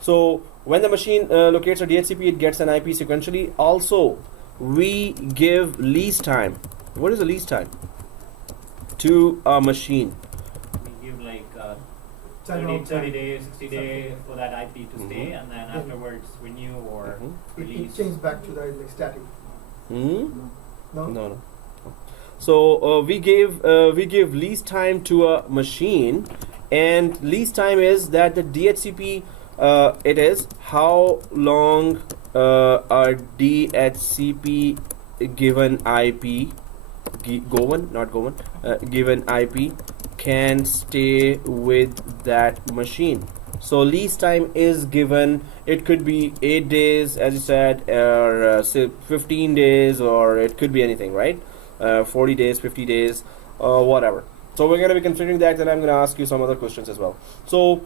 So when the machine locates a DHCP, it gets an IP sequentially. Also, we give lease time. What is the lease time? To a machine. We give like 10 30 days, 60 days for that IP to stay, Mhm. and then Yeah. afterwards renew or Mhm. It release. changes back to the like static. Hmm? No? No. So we give lease time to a machine, and lease time is that the DHCP it is how long a DHCP given IP given IP can stay with that machine. So lease time is given. It could be 8 days, as you said, or say 15 days, or it could be anything, right? 40 days, 50 days, whatever. So we're going to be considering that, and I'm going to ask you some other questions as well. So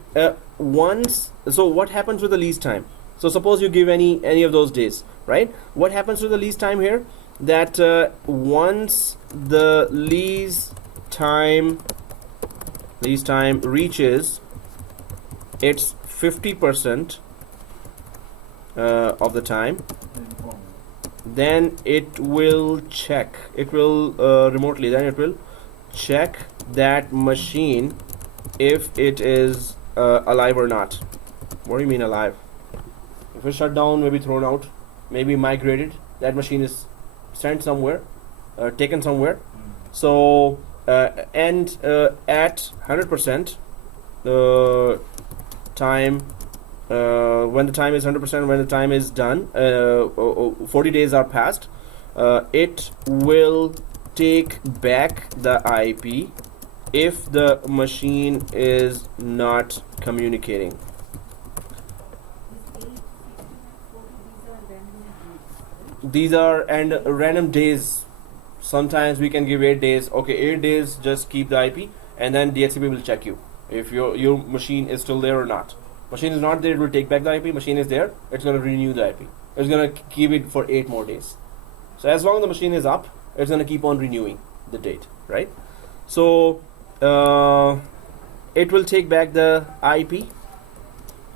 what happens with the lease time? So suppose you give any of those days, right? What happens with the lease time here? That once the lease time reaches its 50% of the time, then it will check. It will remotely. Then it will check that machine if it is alive or not. What do you mean alive? If it's shut down, maybe thrown out, maybe migrated. That machine is sent somewhere, taken somewhere. So and at 100% time. When the time is 100%, when the time is done, 40 days are passed, it will take back the IP if the machine is not communicating. These are random days. Sometimes we can give 8 days. Okay, 8 days, just keep the IP, and then DHCP will check you if your machine is still there or not. Machine is not there, it will take back the IP. Machine is there, it's going to renew the IP. It's going to keep it for 8 more days. So as long as the machine is up, it's going to keep on renewing the date, right? So it will take back the IP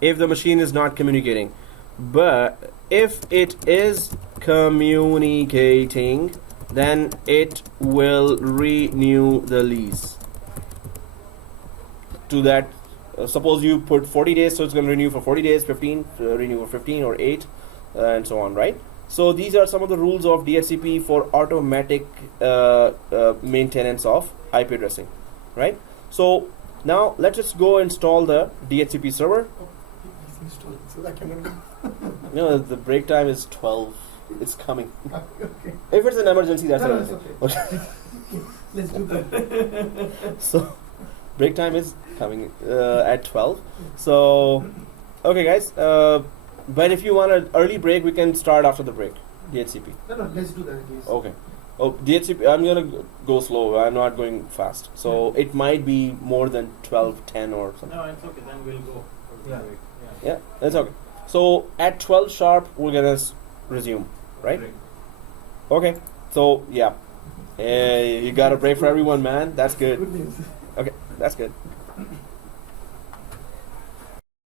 if the machine is not communicating. But if it is communicating, then it will renew the lease to that. Suppose you put 40 days, so it's going to renew for 40 days, 15, renew for 15 or 8, and so on, right? So these are some of the rules of DHCP for automatic maintenance of IP addressing, right? So now let's just go install the DHCP server. So that can The break time is 12. It's coming. okay. If it's an emergency, that's No, no, another it's thing. okay. Let's do that. So break time is coming at 12. So okay, guys. But if you want an early break, we can start after the break. DHCP. No, let's do that. Please. Okay. Oh, DHCP. I'm gonna go slow. I'm not going fast. So it might be more than 12:10 or something. No, it's okay. Then we'll go. For the Yeah. break. Yeah, that's okay. So at 12 sharp, we're gonna resume, right? Okay. So yeah, you got a break for everyone, man. That's good. Good news. Okay, that's good.